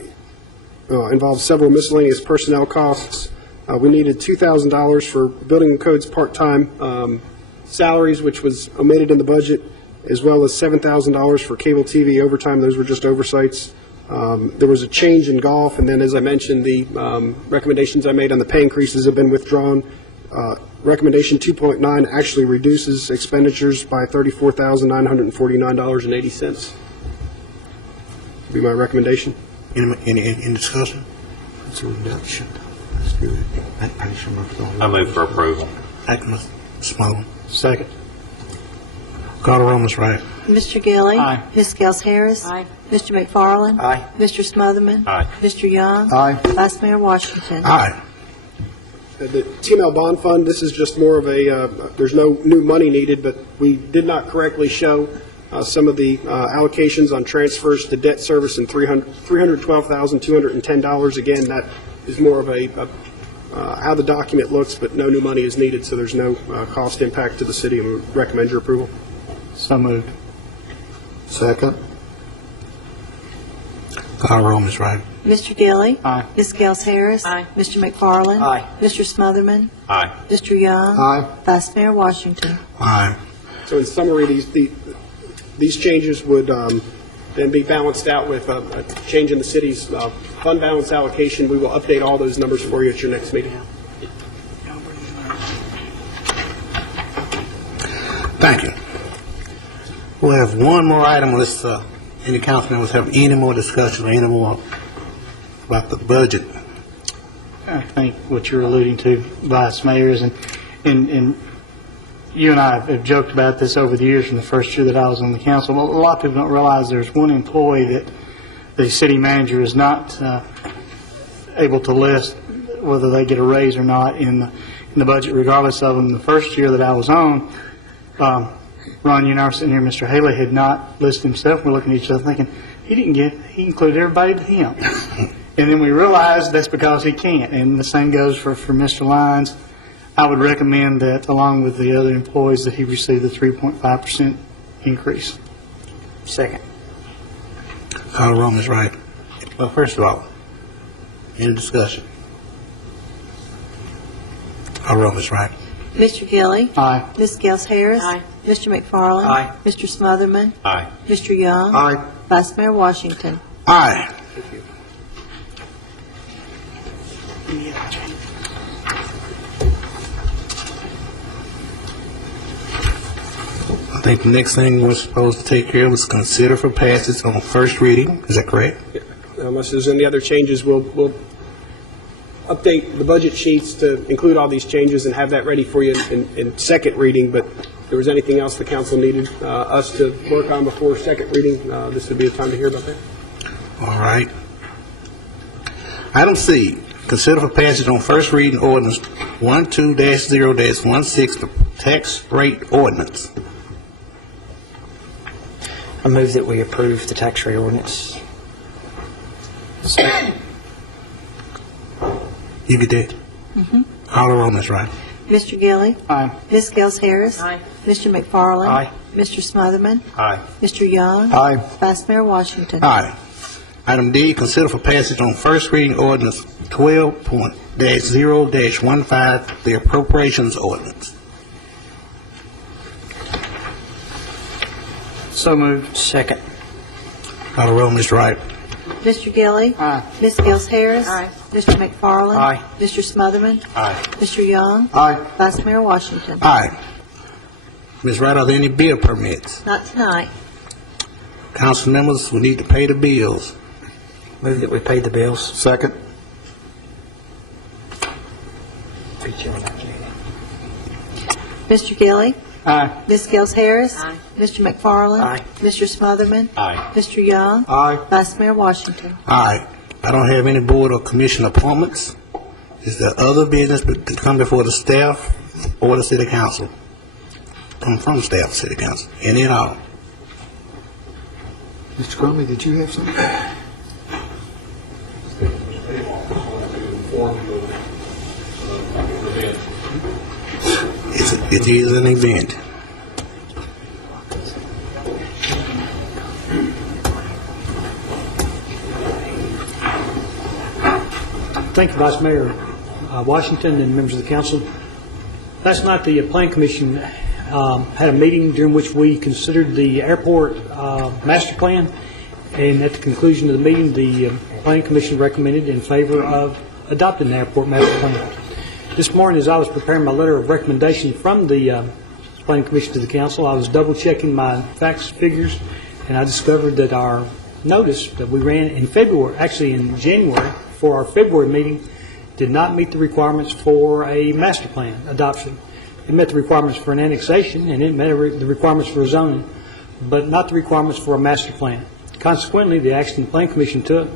involves several miscellaneous personnel costs. We needed $2,000 for Building and Codes part-time salaries, which was omitted in the budget, as well as $7,000 for cable TV overtime. Those were just oversights. There was a change in golf, and then, as I mentioned, the recommendations I made on the pay increases have been withdrawn. Recommendation 2.9 actually reduces expenditures by $34,949.80. Be my recommendation. Any discussion? It's a reduction. That's good. I move for approval. Thank you, Ms. Smotherman. Second. Call the roll, Ms. Wright. Mr. Gilly. Aye. Ms. Gels Harris. Aye. Mr. McFarland. Aye. Mr. Smotherman. Aye. Mr. Young. Aye. Vice Mayor Washington. Aye. The TML bond fund, this is just more of a, there's no new money needed, but we did not correctly show some of the allocations on transfers to debt service and $312,210. Again, that is more of a how the document looks, but no new money is needed, so there's no cost impact to the city, and we recommend your approval. So moved. Second. Call roll, Ms. Wright. Mr. Gilly. Aye. Ms. Gels Harris. Aye. Mr. McFarland. Aye. Mr. Smotherman. Aye. Mr. Young. Aye. Vice Mayor Washington. Aye. So in summary, these changes would then be balanced out with a change in the city's fund balance allocation. We will update all those numbers for you at your next meeting. Thank you. We'll have one more item unless any council members have any more discussion or any more about the budget. I think what you're alluding to, Vice Mayor, is, and you and I have joked about this over the years from the first year that I was on the council. A lot of people don't realize there's one employee that the city manager is not able to list whether they get a raise or not in the budget, regardless of them. The first year that I was on, Ron, you and I were sitting here, Mr. Haley had not listed himself. We're looking at each other thinking, he included everybody but him. And then we realized that's because he can't. And the same goes for Mr. Lyons. I would recommend that, along with the other employees, that he receive the 3.5% increase. Second. Call roll, Ms. Wright. Well, first of all, any discussion? Call roll, Ms. Wright. Mr. Gilly. Aye. Ms. Gels Harris. Aye. Mr. McFarland. Aye. Mr. Smotherman. Aye. Mr. Young. Aye. Vice Mayor Washington. Aye. I think the next thing we're supposed to take care of is consider for passage on first reading. Is that correct? Unless there's any other changes, we'll update the budget sheets to include all these changes and have that ready for you in second reading. But if there was anything else the council needed us to work on before second reading, this would be a time to hear about that. All right. Item C, consider for passage on first reading ordinance 12-0-16, the tax rate ordinance. I move that we approve the tax rate ordinance. You get that? Call the roll, Ms. Wright. Mr. Gilly. Aye. Ms. Gels Harris. Aye. Mr. McFarland. Aye. Mr. Smotherman. Aye. Mr. Young. Aye. Vice Mayor Washington. Aye. Item D, consider for passage on first reading ordinance 12.0-15, the appropriations ordinance. So moved. Second. Call the roll, Ms. Wright. Mr. Gilly. Aye. Ms. Gels Harris. Aye. Mr. McFarland. Aye. Mr. Smotherman. Aye. Mr. Young. Aye. Vice Mayor Washington. Aye. Ms. Wright, are there any bill permits? Not tonight. Council members, we need to pay the bills. Move that we pay the bills. Second. Mr. Gilly. Aye. Ms. Gels Harris. Aye. Mr. McFarland. Aye. Mr. Smotherman. Aye. Mr. Young. Aye. Vice Mayor Washington. Aye. I don't have any board or commission appointments. Is there other business to come before the staff or the city council? From staff, city council, any at all? Mr. Crumley, did you have something? It is an event. Thank you, Vice Mayor Washington and members of the council. Last night, the Plan Commission had a meeting during which we considered the airport master plan, and at the conclusion of the meeting, the Plan Commission recommended in favor of adopting the airport master plan. This morning, as I was preparing my letter of recommendation from the Plan Commission to the council, I was double-checking my facts, figures, and I discovered that our notice that we ran in February, actually in January, for our February meeting, did not meet the requirements for a master plan adoption. It met the requirements for an annexation, and it met the requirements for zoning, but not the requirements for a master plan. Consequently, the action the Plan Commission took,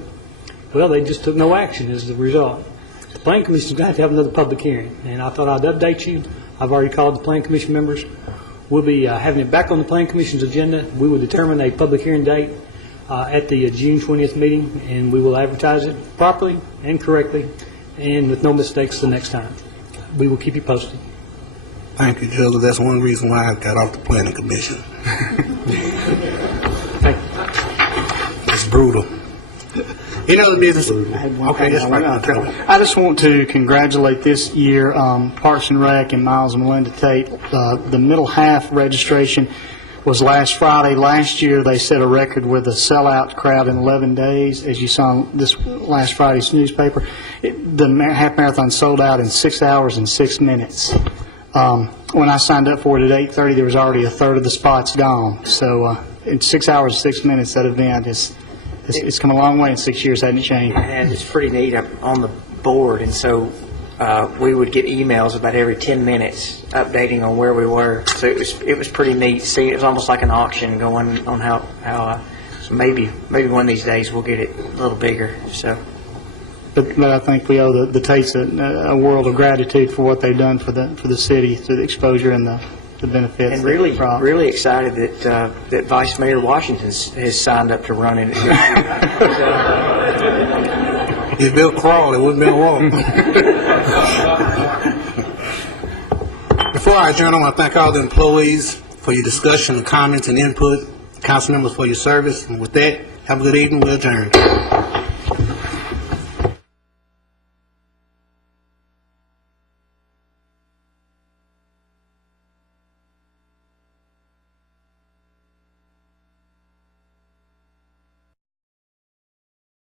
well, they just took no action as the result. The Plan Commission is going to have another public hearing, and I thought I'd update you. I've already called the Plan Commission members. We'll be having it back on the Plan Commission's agenda. We will determine a public hearing date at the June 20th meeting, and we will advertise it properly and correctly and with no mistakes the next time. We will keep you posted. Thank you, Judge. That's one reason why I got off the planning commission. Thank brutal. Any other business? Okay, that's right. I just want to congratulate this year Parks and Rec and Miles and Melinda Tate. The middle half registration was last Friday. Last year, they set a record with a sellout crowd in 11 days, as you saw in this last Friday's newspaper. The half marathon sold out in 6 hours and 6 minutes. When I signed up for it at 8:30, there was already a third of the spots gone. So in 6 hours and 6 minutes, that event it's come a long way in 6 years, hasn't it changed? And it's pretty neat. I'm on the board, and so we would get emails about every 10 minutes updating on where we were. So it was pretty neat. See, it was almost like an auction going on how so maybe one of these days we'll get it a little bigger. So. But I think we owe the Tates a world of gratitude for what they've done for the city through the exposure and the benefits. And really excited that Vice Mayor Washington has signed up to run in it. If Bill crawled, it wouldn't be a walk. Before I adjourn, I want to thank all the employees for your discussion, comments, and input. Council members for your service. And with that, have a good evening. We'll adjourn.